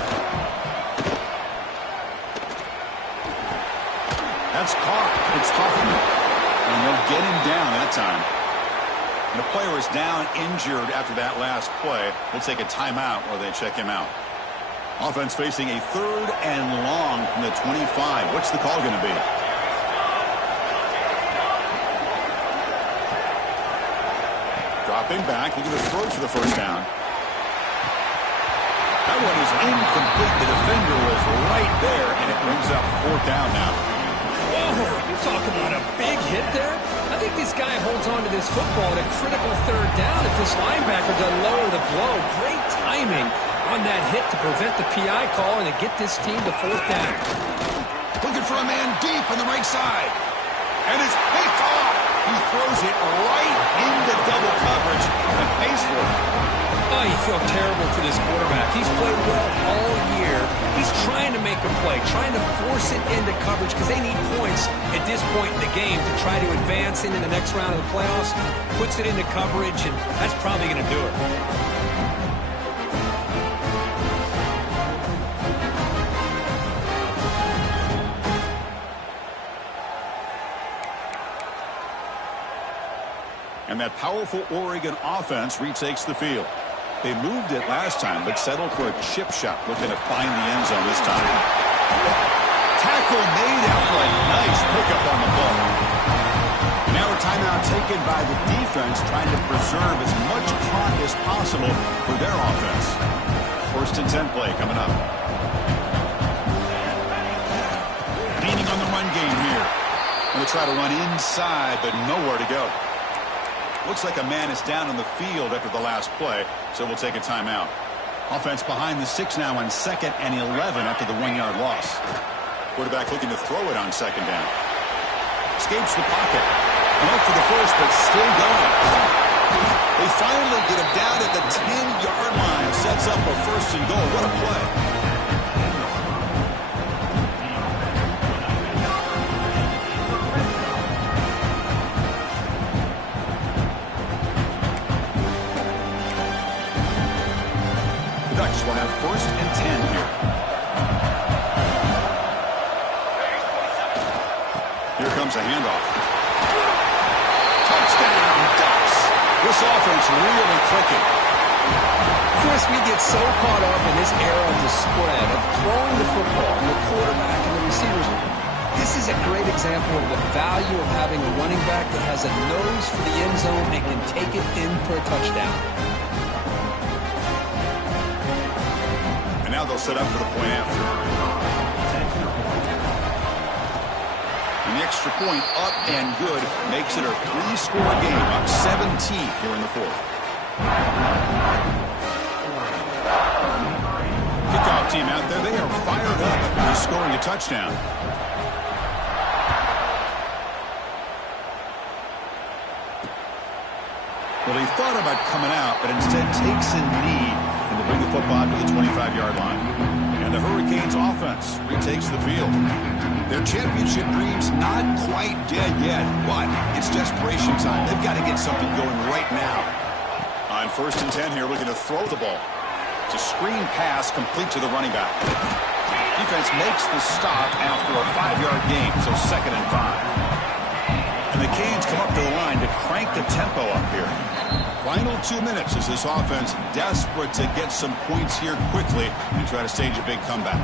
That's caught. It's Huffman. And they'll get him down that time. And the player is down injured after that last play. We'll take a timeout while they check him out. Offense facing a 3rd and long from the 25. What's the call going to be? Dropping back. Look at the throw for the first down. That one is incomplete. The defender was right there, and it brings up 4th down now. Whoa, you talk about a big hit there? I think this guy holds on to this football at a critical 3rd down if this linebacker doesn't lower the blow. Great timing on that hit to prevent the PI call and to get this team to 4th down. Looking for a man deep on the right side. And it's picked off. He throws it right into double coverage and pays for it. Oh, you feel terrible for this quarterback. He's played well all year. He's trying to make a play, trying to force it into coverage because they need points at this point in the game to try to advance into the next round of the playoffs. Puts it into coverage, and that's probably going to do it. And that powerful Oregon offense retakes the field. They moved it last time, but settled for a chip shot, looking to find the end zone this time. Tackle made after a nice pickup on the ball. Now a timeout taken by the defense, trying to preserve as much clock as possible for their offense. 1st and 10 play coming up. Leaning on the run game here. Going to try to run inside, but nowhere to go. Looks like a man is down on the field after the last play, so we'll take a timeout. Offense behind the 6 now on 2nd and 11 after the 1-yard loss. Quarterback looking to throw it on 2nd down. Escapes the pocket. Went for the first, but still going. finally get him down at the 10-yard line. Sets up a first and goal. What a play. The Ducks will have first and 10 here. Here comes a handoff. Touchdown, Ducks. This offense really clicking. Chris, we get so caught up in this era of the spread, of throwing the football, and the quarterback and the receivers. This is a great example of the value of having a running back that has a nose for the end zone and can take it in for a touchdown. And now they'll set up for the point after. And the extra point up and good makes it a 3-score game, up 17 here in the fourth. Kickoff team out there, they are fired up after scoring a touchdown. Well, he thought about coming out, but instead takes a knee and to bring the football to the 25-yard line. And the Hurricanes offense retakes the field. Their championship dreams not quite dead yet, but it's desperation time. They've got to get something going right now. On first and 10 here, looking to throw the ball. It's a screen pass complete to the running back. Defense makes the stop after a 5-yard gain, so second and 5. And the Canes come up to the line to crank the tempo up here. Final 2 minutes as this offense desperate to get some points here quickly and try to stage a big comeback.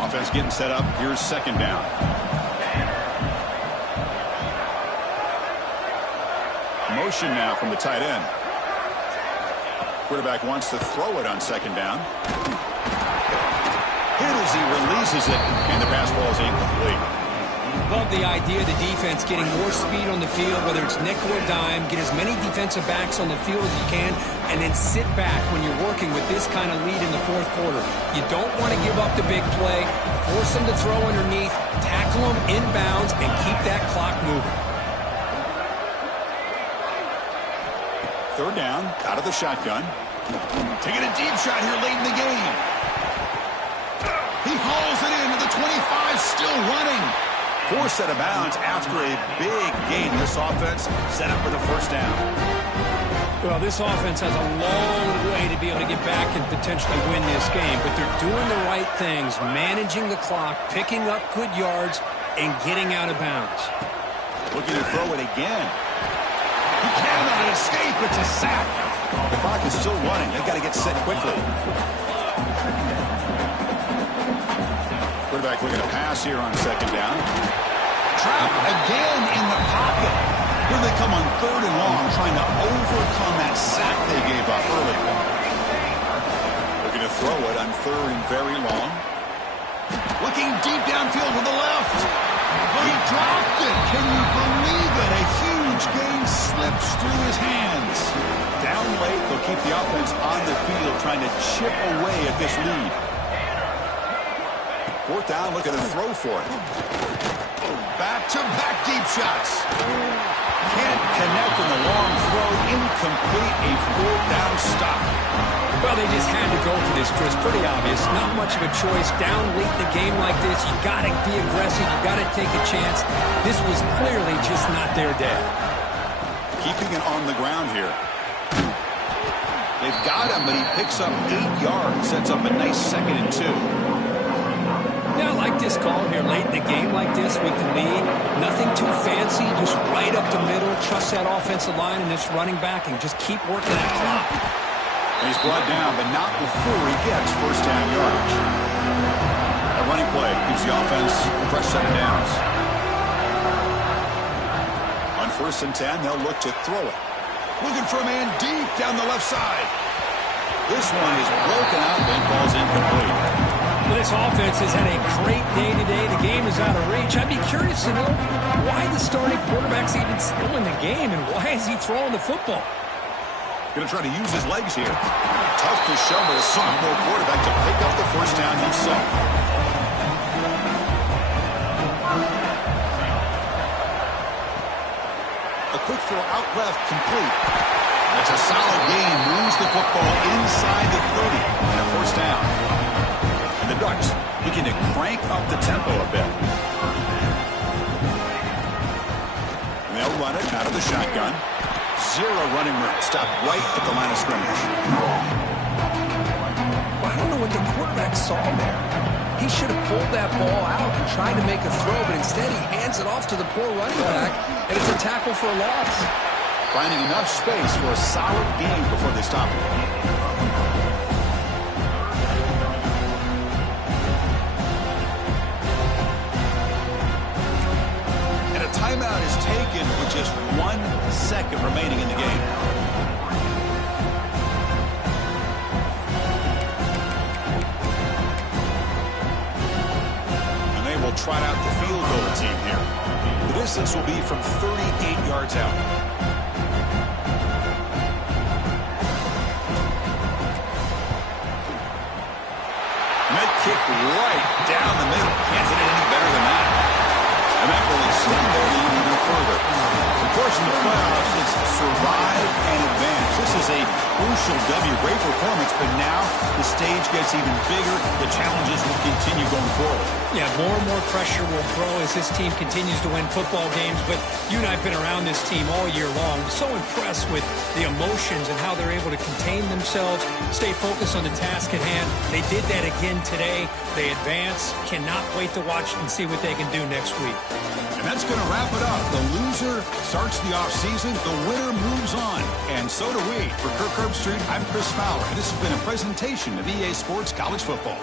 Offense getting set up. Here's second down. Motion now from the tight end. Quarterback wants to throw it on second down. Hit as he releases it, and the pass ball is incomplete. Love the idea of the defense getting more speed on the field, whether it's nickel or dime, get as many defensive backs on the field as you can, and then sit back when you're working with this kind of lead in the fourth quarter. You don't want to give up the big play, force them to throw underneath, tackle them inbounds, and keep that clock moving. Third down, out of the shotgun. Taking a deep shot here late in the game. He hauls it in to the 25, still running. Forced out of bounds after a big gain. This offense set up for the first down. Well, this offense has a long way to be able to get back and potentially win this game, but they're doing the right things, managing the clock, picking up good yards, and getting out of bounds. Looking to throw it again. He cannot escape. It's a sack. The clock is still running. They've got to get set quickly. Quarterback looking to pass here on second down. Trapped again in the pocket. Here they come on third and long, trying to overcome that sack they gave up early. Looking to throw it on third and very long. Looking deep downfield to the left. He dropped it. Can you believe it? A huge gain slips through his hands. Down late, they'll keep the offense on the field, trying to chip away at this lead. Fourth down, looking to throw for it. Back-to-back deep shots. Can't connect in the long throw. Incomplete, a fourth down stop. Well, they just had to go for this, Chris. Pretty obvious. Not much of a choice. Down late in the game like this, you got to be aggressive. You got to take a chance. This was clearly just not their day. Keeping it on the ground here. They've got him, but he picks up 8 yards. Sets up a nice second and 2. Yeah, I like this call here late in the game like this with the lead. Nothing too fancy, just right up the middle. Trust that offensive line and this running back and just keep working that clock. And he's brought down, but not before he gets first down yardage. A running play gives the offense a fresh set of downs. On first and 10, they'll look to throw it. Looking for a man deep down the left side. This one is broken out and falls incomplete. Well, this offense has had a great day today. The game is out of reach. I'd be curious to know why the starting quarterback's even still in the game and why is he throwing the football? Going to try to use his legs here. Tough to show by a sophomore quarterback to pick up the first down himself. A quick throw out left, complete. That's a solid gain. Moves the football inside the 30 and a first down. And the Ducks looking to crank up the tempo a bit. And they'll run it out of the shotgun. Zero running room. Stop right at the line of scrimmage. Well, I don't know what the quarterback saw there. He should have pulled that ball out and tried to make a throw, but instead he hands it off to the poor running back, and it's a tackle for a loss. Finding enough space for a solid gain before they stop it. And a timeout is taken with just 1 second remaining in the game. And they will trot out the field goal team here. The distance will be from 38 yards out. Kick right down the middle. Can't hit it any better than that. And that will extend their lead even further. Of course, in the playoffs, it's survive and advance. This is a crucial W. Great performance, but now the stage gets even bigger. The challenges will continue going forward. Yeah, more and more pressure will grow as this team continues to win football games. But you and I have been around this team all year long. So impressed with the emotions and how they're able to contain themselves, stay focused on the task at hand. They did that again today. They advance. Cannot wait to watch and see what they can do next week. And that's going to wrap it up. The loser starts the offseason. The winner moves on. And so do we. For Kirk Herbstreit, I'm Chris Fowler. And this has been a presentation of EA Sports College Football.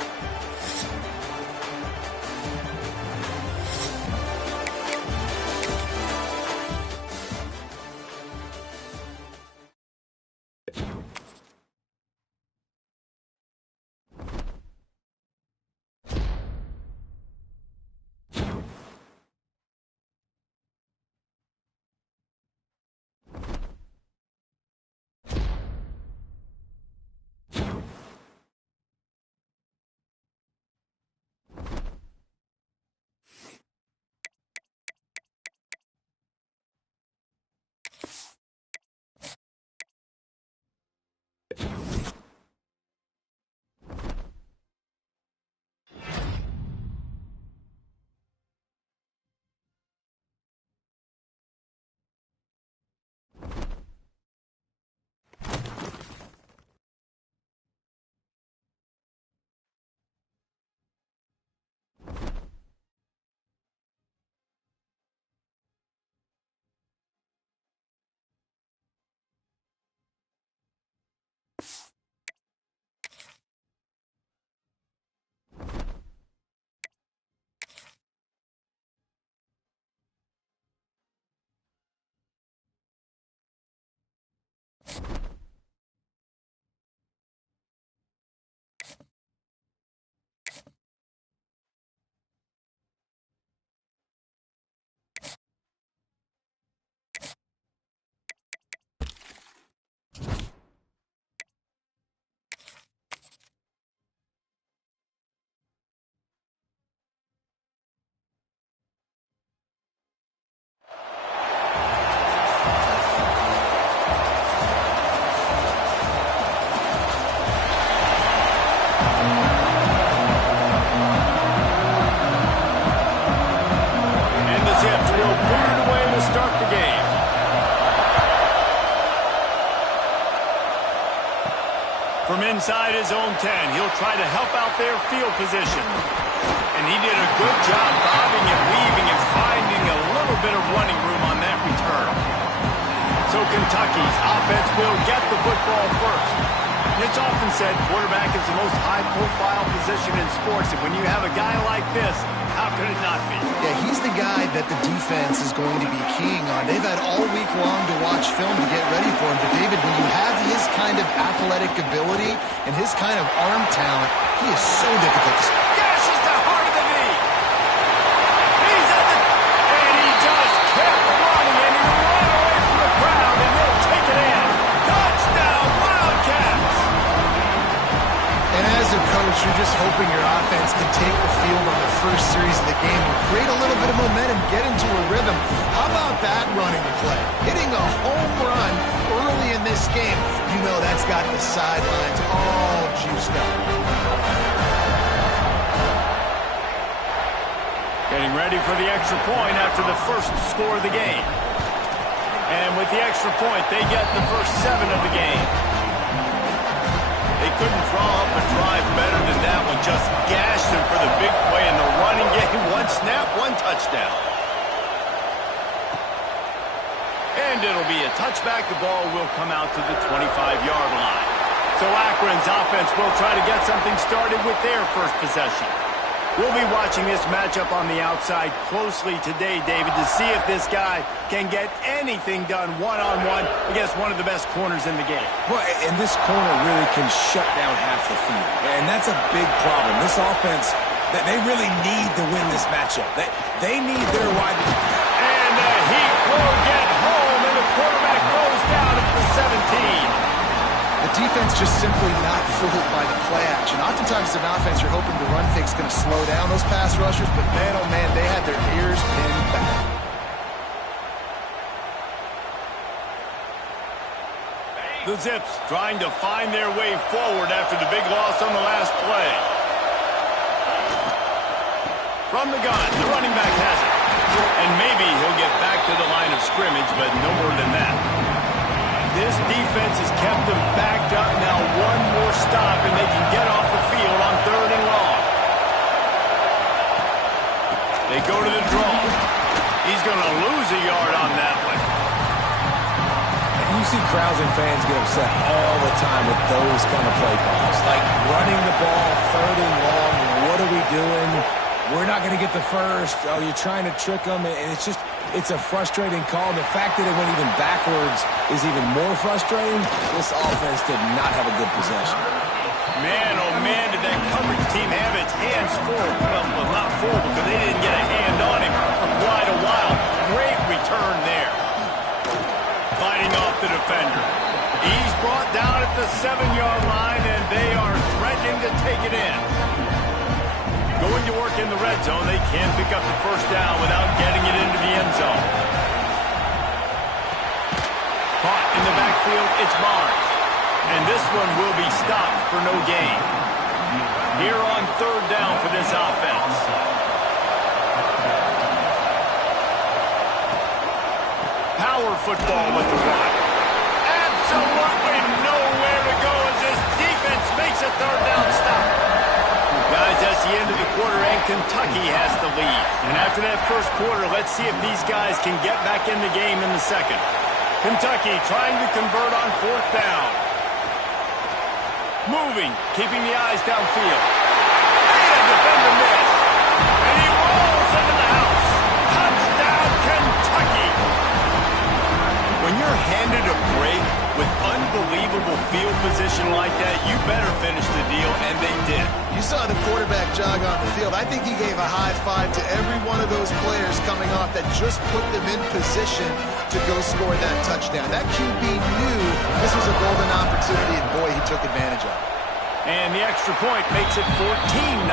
From inside his own 10, he'll try to help out their field position. And he did a good job bobbing and weaving and finding a little bit of running room on that return. So Kentucky's offense will get the football first. And it's often said quarterback is the most high-profile position in sports. And when you have a guy like this, how could it not be? Yeah, he's the guy that the defense is going to be keying on. They've had all week long to watch film to get ready for him. But, David, when you have his kind of athletic ability and his kind of arm talent, he is so difficult to spot. Gashes the heart of the knee. He's at the... And he just kept running, and he ran away from the crowd, and they'll take it in. Touchdown, Wildcats! And as a coach, you're just hoping your offense can take the field on the first series of the game and create a little bit of momentum, get into a rhythm. How about that running play? Hitting a home run early in this this game, you know that's got the sidelines all juiced up. Getting ready for the extra point after the first score of the game. And with the extra point, they get the first 7 of the game. They couldn't draw up a drive better than that one. Just gashed them for the big play in the running game. 1 snap, 1 touchdown. And it'll be a touchback. The ball will come out to the 25-yard line. So Akron's offense will try to get something started with their first possession. We'll be watching this matchup on the outside closely today, David, to see if this guy can get anything done one-on-one against one of the best corners in the game. Well, and this corner really can shut down half the field. And that's a big problem. This offense, they really need to win this matchup. They need their wide. And the Heat will get home, and the quarterback goes down at the 17. The defense just simply not fooled by the play action. Oftentimes as an offense, you're hoping the run fake's going to slow down those pass rushers, but man, oh man, they had their ears pinned back. The Zips trying to find their way forward after the big loss on the last play. From the gun, the running back has it. And maybe he'll get back to the line of scrimmage, but no more than that. This defense has kept them backed up. Now 1 more stop, and they can get off the field on 3rd and long. They go to the draw. He's going to lose a yard on that one. You see crowds and fans get upset all the time with those kind of play calls. Like running the ball 3rd and long. What are we doing? We're not going to get the first. Oh, you're trying to trick them. And it's a frustrating call. And the fact that it went even backwards is even more frustrating. This offense did not have a good possession. Man, oh man, did that coverage team have its hands full. Well, not full because they didn't get a hand on him for quite a while. Great return there. Fighting off the defender. He's brought down at the 7-yard line, and they are threatening to take it in. Going to work in the red zone. They can pick up the first down without getting it into the end zone. Caught in the backfield, it's Barnes. And this one will be stopped for no gain. Here on 3rd down for this offense. Power football with the run. Absolutely nowhere to go as this defense makes a 3rd down stop. Guys, that's the end of the quarter, and Kentucky has the lead. And after that first quarter, let's see if these guys can get back in the game in the second. Kentucky trying to convert on 4th down. Moving, keeping the eyes downfield. And defender missed. And he rolls into the house. Touchdown, Kentucky. When you're handed a break with unbelievable field position like that, you better finish the deal, and they did. You saw the quarterback jog on the field. I think he gave a high five to every one of those players coming off that just put them in position to go score that touchdown. That QB knew this was a golden opportunity, and boy, he took advantage of it. And the extra point makes it 14-0.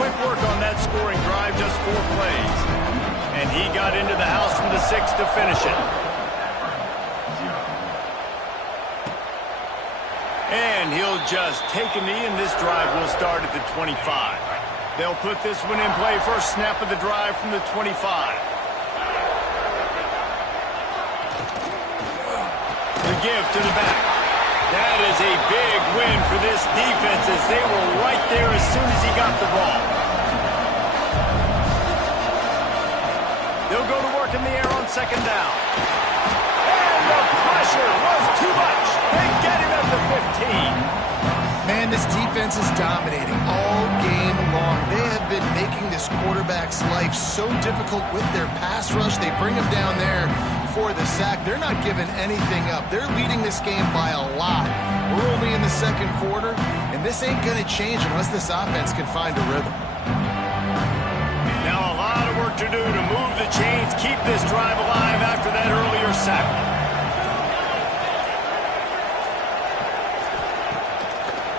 Quick work on that scoring drive, just 4 plays. And he got into the house from the 6 to finish it. And he'll just take a knee, and this drive will start at the 25. They'll put this one in play. First snap of the drive from the 25. The give to the back. That is a big win for this defense as they were right there as soon as he got the ball. They'll go to work in the air on 2nd down. And the pressure was too much. They get him at the 15. Man, this defense is dominating all game long. They have been making this quarterback's life so difficult with their pass rush. They bring him down there for the sack. They're not giving anything up. They're leading this game by a lot. We're only in the 2nd quarter, and this ain't going to change unless this offense can find a rhythm. Now a lot of work to do to move the chains, keep this drive alive after that earlier sack.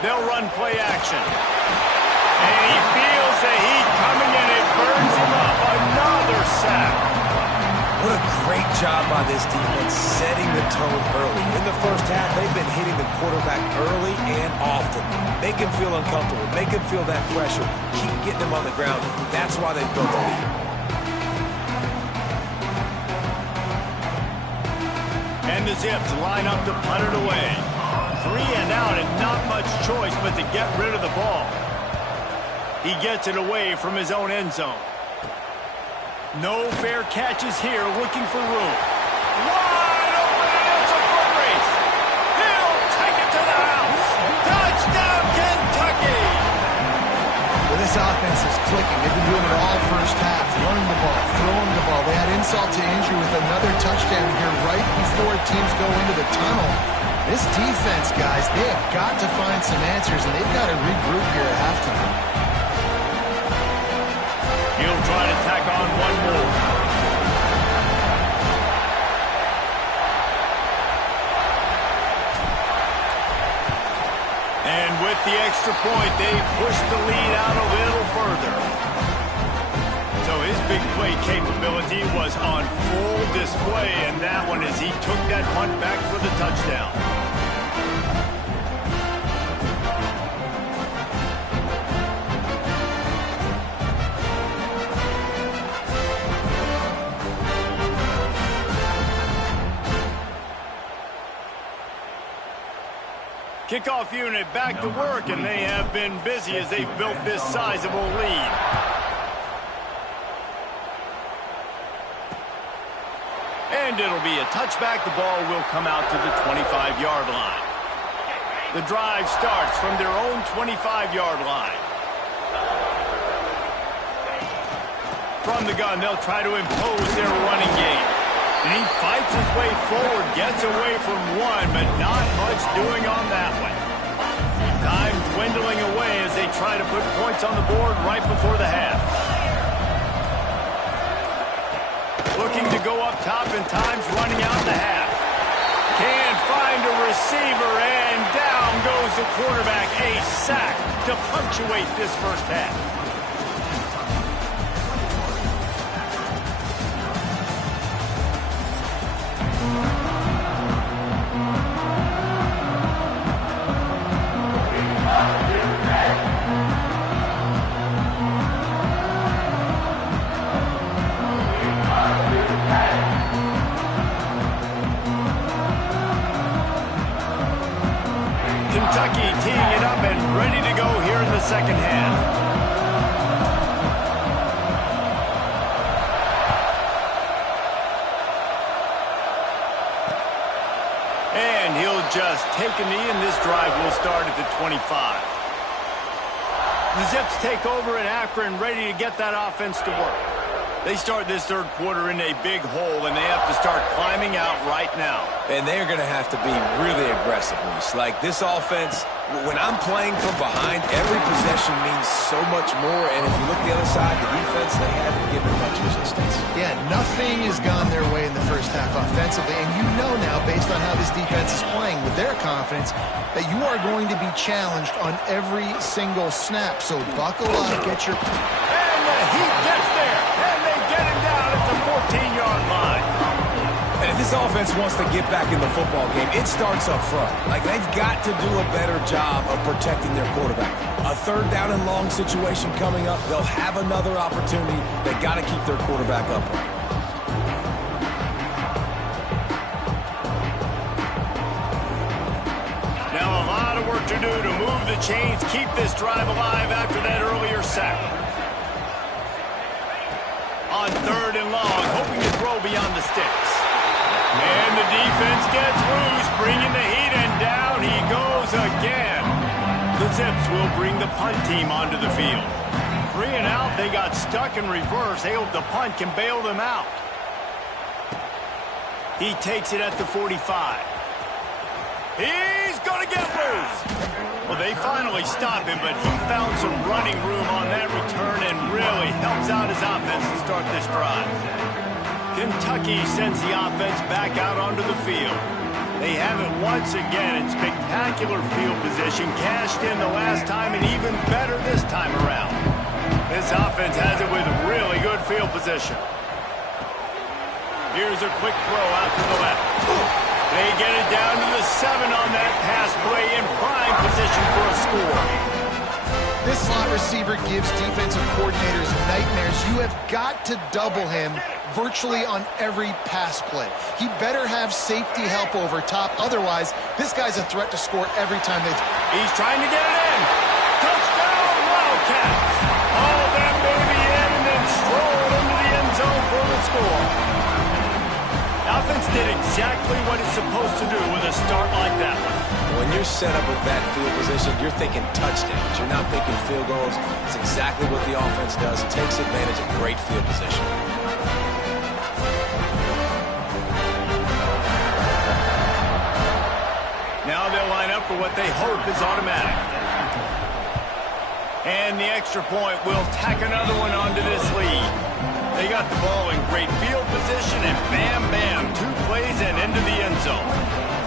They'll run play action. And he feels the heat coming, and it burns him up. Another sack. What a great job by this defense setting the tone early. In the first half, they've been hitting the quarterback early and often. Make him feel uncomfortable. Make him feel that pressure. Keep getting him on the ground. That's why they've built the lead. And the Zips line up to punt it away. 3 and out and not much choice but to get rid of the ball. He gets it away from his own end zone. No fair catches here, looking for room. Wide open, and it's a foot race. He'll take it to the house. Touchdown, Kentucky! Well, this offense is clicking. They've been doing it all first half. Running the ball, throwing the ball. They had insult to injury with another touchdown here right before teams go into the tunnel. This defense, guys, they have got to find some answers, and they've got to regroup here at halftime. He'll try to tack on one more. And with the extra point, they push the lead out a little further. So his big play capability was on full display, and that one as he took that punt back for the touchdown. Kickoff unit back to work, and they have been busy as they've built this sizable lead. And it'll be a touchback. The ball will come out to the 25-yard line. The drive starts from their own 25-yard line. From the gun, they'll try to impose their running game. And he fights his way forward, gets away from one, but not much doing on that one. Time dwindling away as they try to put points on the board right before the half. Looking to go up top, and time's running out the half. Can't find a receiver, and down goes the quarterback. A sack to punctuate this first half. Kentucky teeing it up and ready to go here in the second half. And he'll just take a knee, and this drive will start at the 25. The Zips take over in Akron, ready to get that offense to work. They start this third quarter in a big hole, and they have to start climbing out right now. And they're going to have to be really aggressive. Like this offense, when I'm playing from behind, every possession means so much more. And if you look the other side, the defense, they haven't given much resistance. Yeah, nothing has gone their way in the first half offensively. And you know now, based on how this defense is playing with their confidence, that you are going to be challenged on every single snap. So buckle up, get your... And the Heat gets there, and they get him down at the 14-yard line. And if this offense wants to get back in the football game, it starts up front. Like, they've got to do a better job of protecting their quarterback. A third down and long situation coming up, they'll have another opportunity. They've got to keep their quarterback upright. Now a lot of work to do to move the chains, keep this drive alive after that earlier sack. On third and long, hoping to throw beyond the sticks. And the defense gets loose, bringing the heat, and down he goes again. The Zips will bring the punt team onto the field. 3 and out, they got stuck in reverse. They hope the punt can bail them out. He takes it at the 45. He's going to get loose. Well, they finally stop him, but he found some running room on that return and really helps out his offense to start this drive. Kentucky sends the offense back out onto the field. They have it once again in spectacular field position, cashed in the last time and even better this time around. This offense has it with really good field position. Here's a quick throw out to the left. They get it down to the 7 on that pass play in prime position for a score. This slot receiver gives defensive coordinators nightmares. You have got to double him virtually on every pass play. He better have safety help over top. Otherwise, this guy's a threat to score every time they... He's trying to get it in. Touchdown, Wildcats. All that baby in and then strolled into the end zone for the score. Offense did exactly what it's supposed to do with a start like that one. When you're set up with that field position, you're thinking touchdowns. You're not thinking field goals. It's exactly what the offense does. It takes advantage of great field position. Now they'll line up for what they hope is automatic. And the extra point will tack another one onto this lead. They got the ball in great field position, and bam, bam, 2 plays and into the end zone.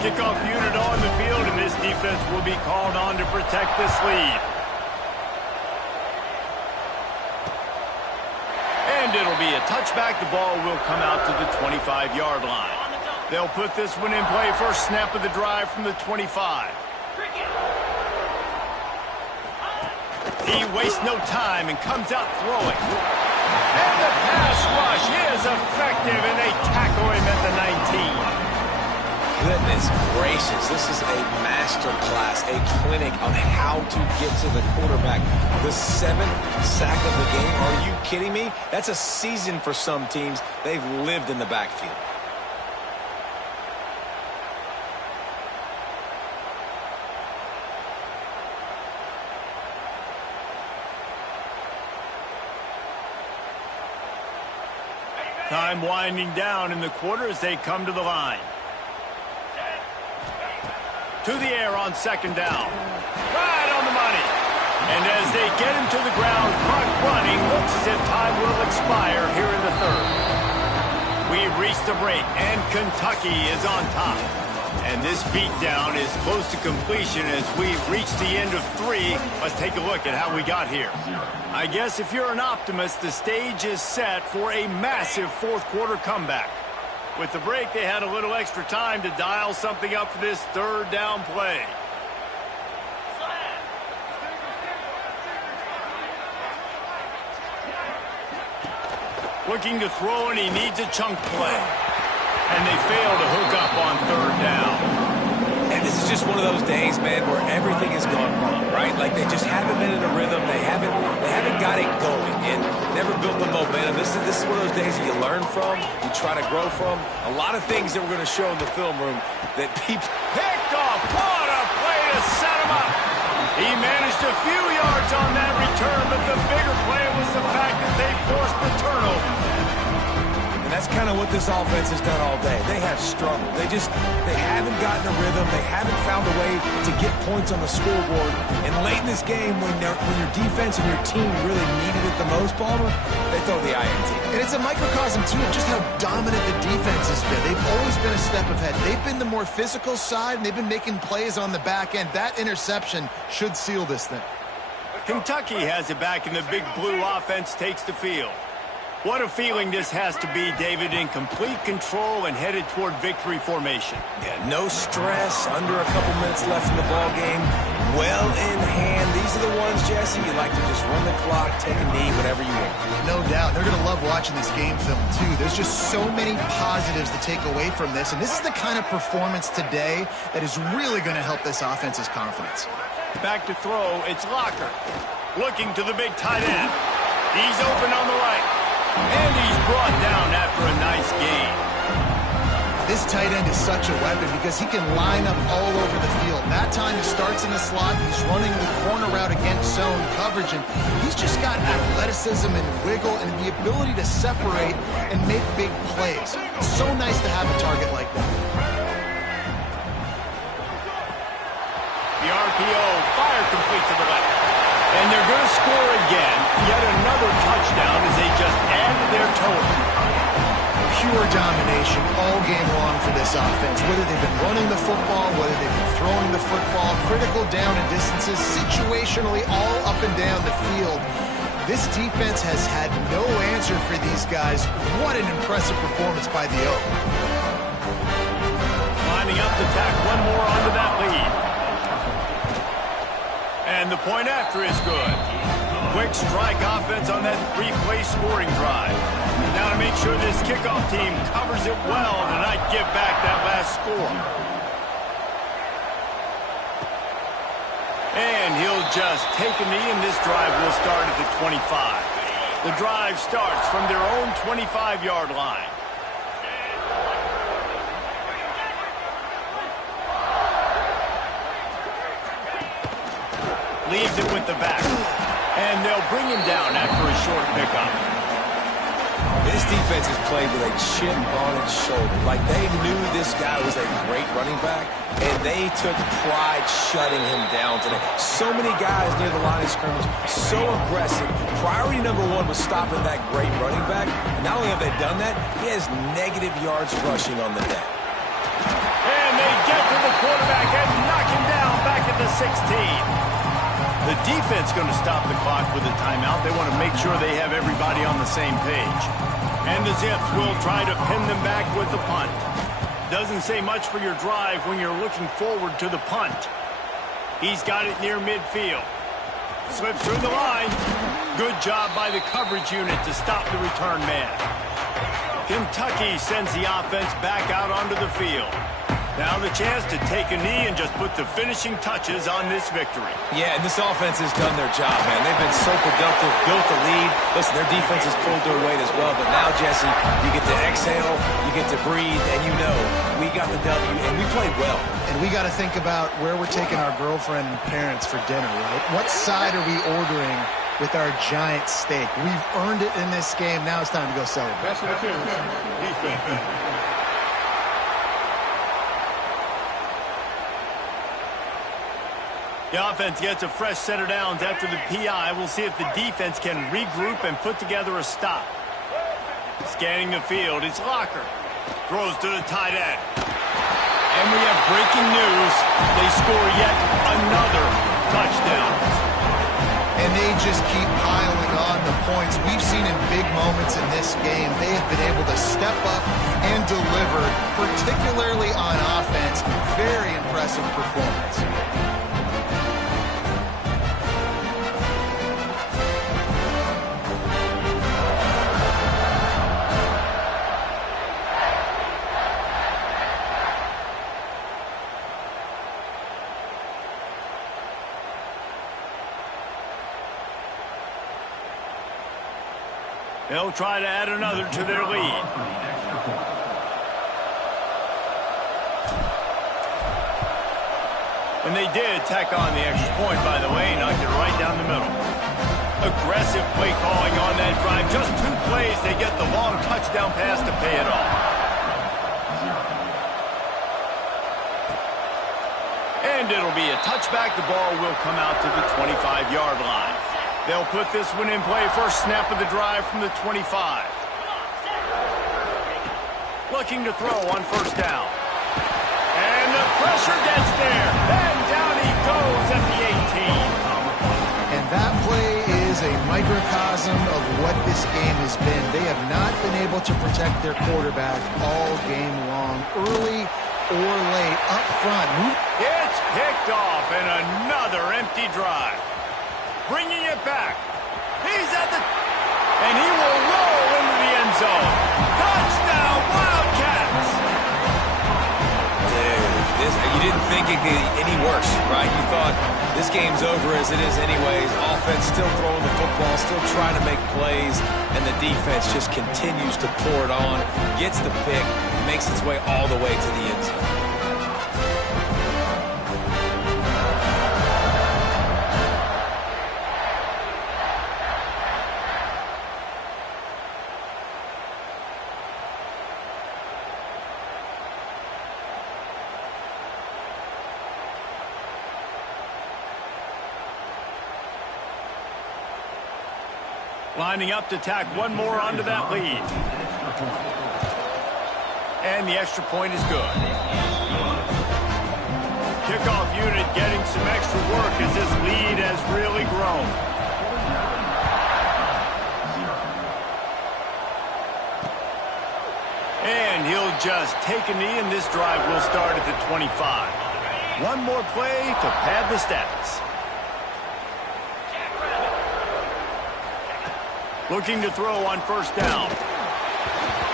Kickoff unit on the field, and this defense will be called on to protect this lead. And it'll be a touchback. The ball will come out to the 25-yard line. They'll put this one in play first snap of the drive from the 25. He wastes no time and comes out throwing. And the pass rush is effective, and they tackle him at the 19. Goodness gracious, this is a master class, a clinic on how to get to the quarterback. The 7th sack of the game, are you kidding me? That's a season for some teams. They've lived in the backfield. Time winding down in the quarter as they come to the line. To the air on second down. Right on the money. And as they get him to the ground, clock running, looks as if time will expire here in the third. We've reached the break, and Kentucky is on top. And this beatdown is close to completion as we've reached the end of 3. Let's take a look at how we got here. I guess if you're an optimist, the stage is set for a massive fourth-quarter comeback. With the break, they had a little extra time to dial something up for this third down play. Looking to throw, and he needs a chunk play. And they fail to hook up on third down. And this is just one of those days, man, where everything has gone wrong, right? Like they just haven't been in a rhythm. They haven't got it going and never built the momentum. This is one of those days that you learn from, you try to grow from. A lot of things that we're going to show in the film room that people... Picked off. What a play to set him up. He managed a few yards on that return, but the bigger play was the fact that they forced the turnover. And that's kind of what this offense has done all day. They have struggled. They haven't gotten a rhythm. They haven't found a way to get points on the scoreboard. And late in this game, when your defense and your team really needed it the most, Palmer, they throw the INT. And it's a microcosm, too, of just how dominant the defense has been. They've always been a step ahead. They've been the more physical side, and they've been making plays on the back end. That interception should seal this thing. Kentucky has it back, and the big blue offense takes the field. What a feeling this has to be, David, in complete control and headed toward victory formation. Yeah, no stress, under a couple minutes left in the ball game, well in hand. These are the ones, Jesse, you like to just run the clock, take a knee, whatever you want. No doubt. They're going to love watching this game film, too. There's just so many positives to take away from this, and this is the kind of performance today that is really going to help this offense's confidence. Back to throw, it's Locker. Looking to the big tight end. He's open on the right. And he's brought down after a nice gain. This tight end is such a weapon because he can line up all over the field. That time he starts in the slot, he's running the corner route against zone coverage, and he's just got athleticism and wiggle and the ability to separate and make big plays. It's so nice to have a target like that. The RPO, fire complete to the left. And they're going to score again, yet another touchdown as they just added their total. Pure domination all game long for this offense. Whether they've been running the football, whether they've been throwing the football, critical down and distances, situationally all up and down the field. This defense has had no answer for these guys. What an impressive performance by the Oak. Lining up to tack one more onto that lead. And the point after is good. Quick strike offense on that three-play scoring drive. Now to make sure this kickoff team covers it well to not give back that last score. And he'll just take a knee, and this drive will start at the 25. The drive starts from their own 25-yard line. Leaves it with the back. And they'll bring him down after a short pickup. This defense has played with a chip on its shoulder. Like, they knew this guy was a great running back, and they took pride shutting him down today. So many guys near the line of scrimmage, so aggressive. Priority number one was stopping that great running back. Not only have they done that, he has negative yards rushing on the day. And they get to the quarterback and knock him down back at the 16. The defense going to stop the clock with a timeout. They want to make sure they have everybody on the same page. And the Zips will try to pin them back with the punt. Doesn't say much for your drive when you're looking forward to the punt. He's got it near midfield. Slips through the line. Good job by the coverage unit to stop the return man. Kentucky sends the offense back out onto the field. Now the chance to take a knee and just put the finishing touches on this victory. Yeah, and this offense has done their job, man. They've been so productive, built the lead. Listen, their defense has pulled their weight as well. But now, Jesse, you get to exhale, you get to breathe, and you know we got the W, and we played well. And we got to think about where we're taking our girlfriend and parents for dinner, right? What side are we ordering with our giant steak? We've earned it in this game. Now it's time to go celebrate. The offense gets a fresh set of downs after the PI. We'll see if the defense can regroup and put together a stop. Scanning the field, it's Locker. Throws to the tight end. And we have breaking news. They score yet another touchdown. And they just keep piling on the points. We've seen in big moments in this game, they have been able to step up and deliver, particularly on offense. Very impressive performance. They'll try to add another to their lead. And they did tack on the extra point, by the way, knocked it right down the middle. Aggressive play calling on that drive. Just 2 plays, they get the long touchdown pass to pay it off. And it'll be a touchback. The ball will come out to the 25-yard line. They'll put this one in play. First snap of the drive from the 25. Looking to throw on first down. And the pressure gets there. And down he goes at the 18. And that play is a microcosm of what this game has been. They have not been able to protect their quarterback all game long, early or late, up front. It's picked off and another empty drive. Bringing it back. He's at the... And he will roll into the end zone. Touchdown, Wildcats! Dude, you didn't think it could get any worse, right? You thought this game's over as it is anyways. Offense still throwing the football, still trying to make plays, and the defense just continues to pour it on, gets the pick, makes its way all the way to the end zone. Lining up to tack one more onto that lead. And the extra point is good. Kickoff unit getting some extra work as this lead has really grown. he'll just take a knee, and this drive will start at the 25. One more play to pad the stats. Looking to throw on first down.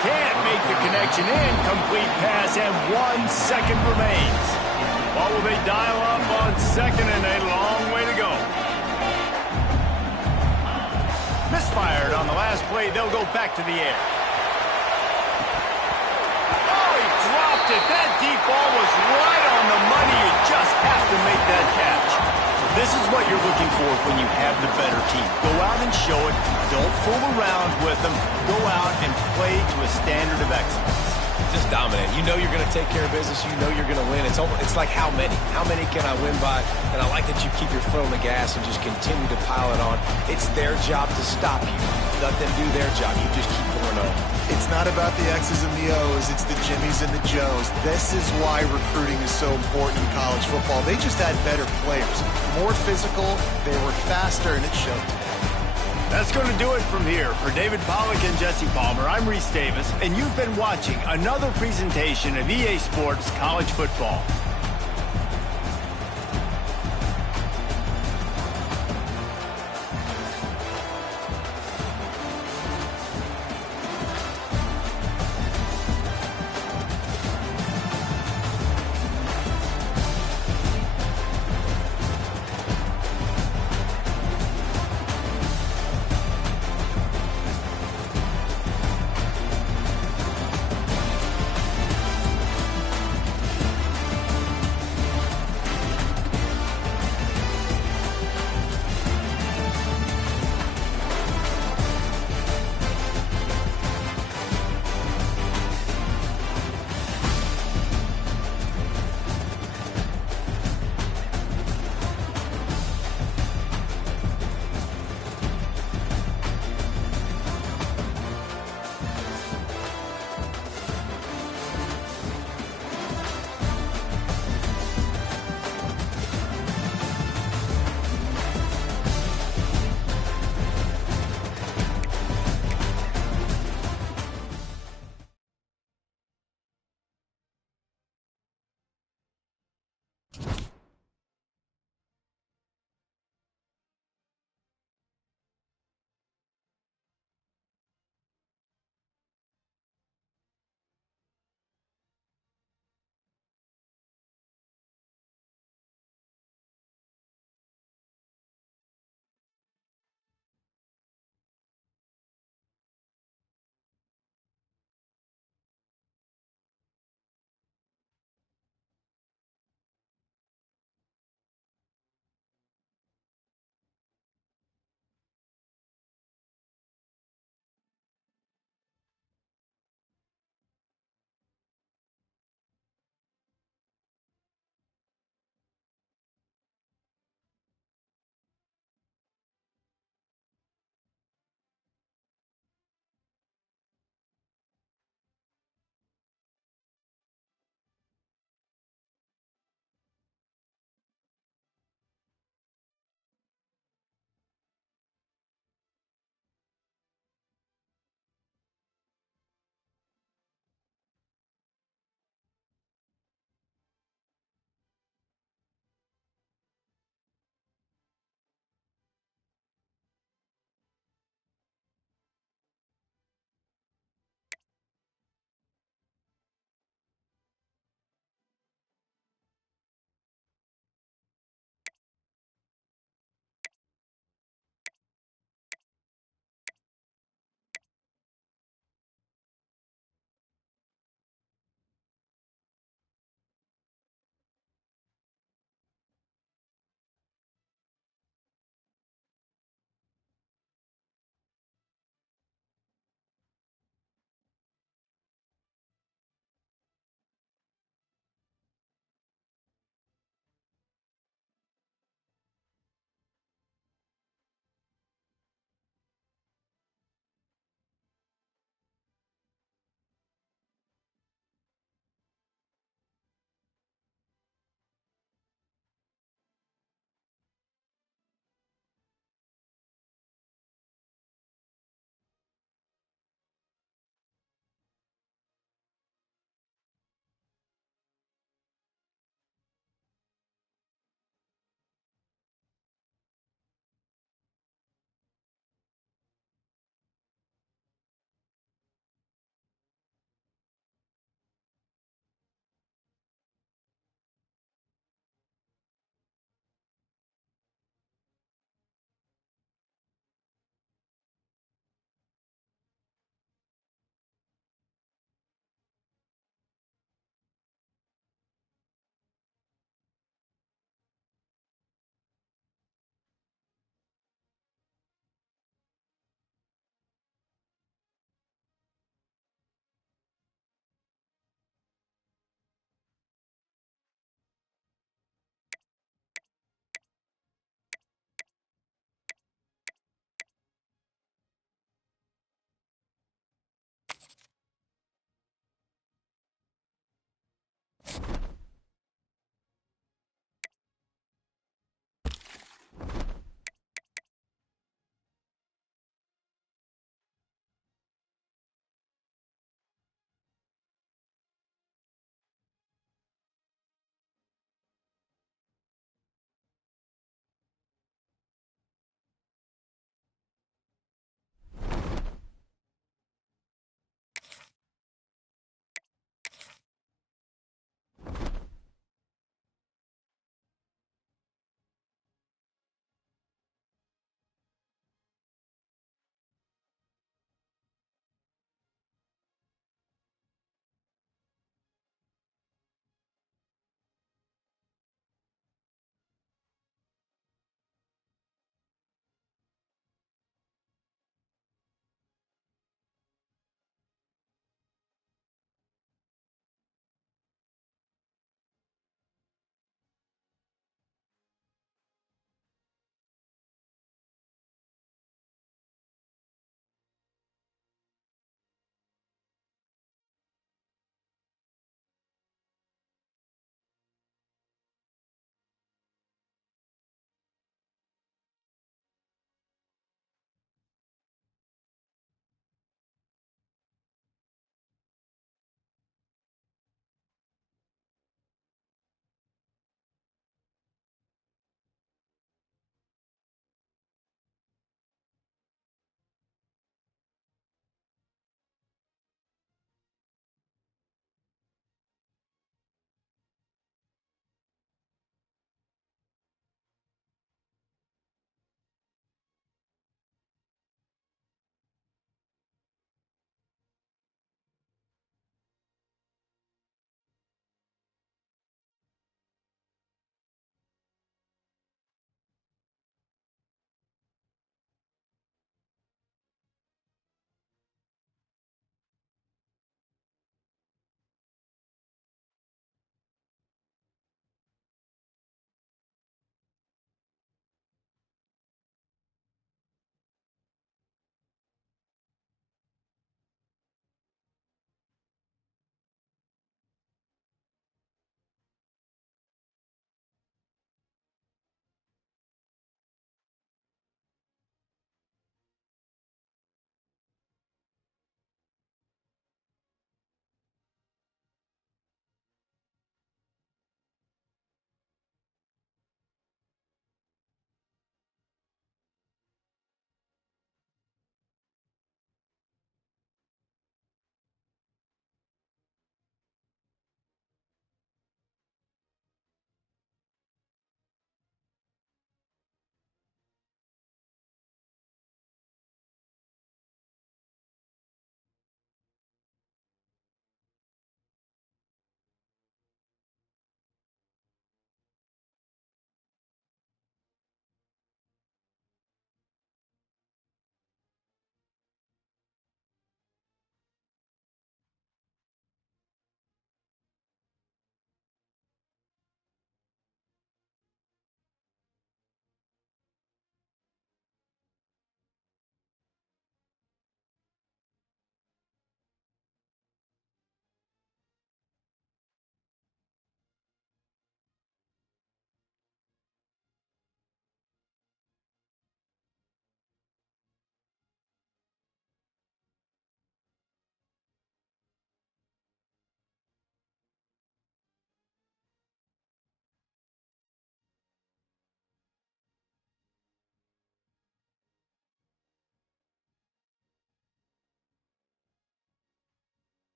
Can't make the connection. Incomplete pass, and 1 second remains. What will they dial up on second, and a long way to go? Misfired on the last play. They'll go back to the air. Oh, he dropped it. That deep ball was right on the money. You just have to make that catch. This is what you're looking for when you have the better team. Go out and show it. Don't fool around with them. Go out and play to a standard of excellence. Just dominate. You know you're going to take care of business. You know you're going to win. It's like how many? How many can I win by? And I like that you keep your foot on the gas and just continue to pile it on. It's their job to stop you. Let them do their job. You just keep going on. It's not about the X's and the O's. It's the Jimmies and the Joes. This is why recruiting is so important in college football. They just had better players. More physical. They were faster, and it showed today. That's going to do it from here. For David Pollack and Jesse Palmer, I'm Reese Davis, and you've been watching another presentation of EA Sports College Football.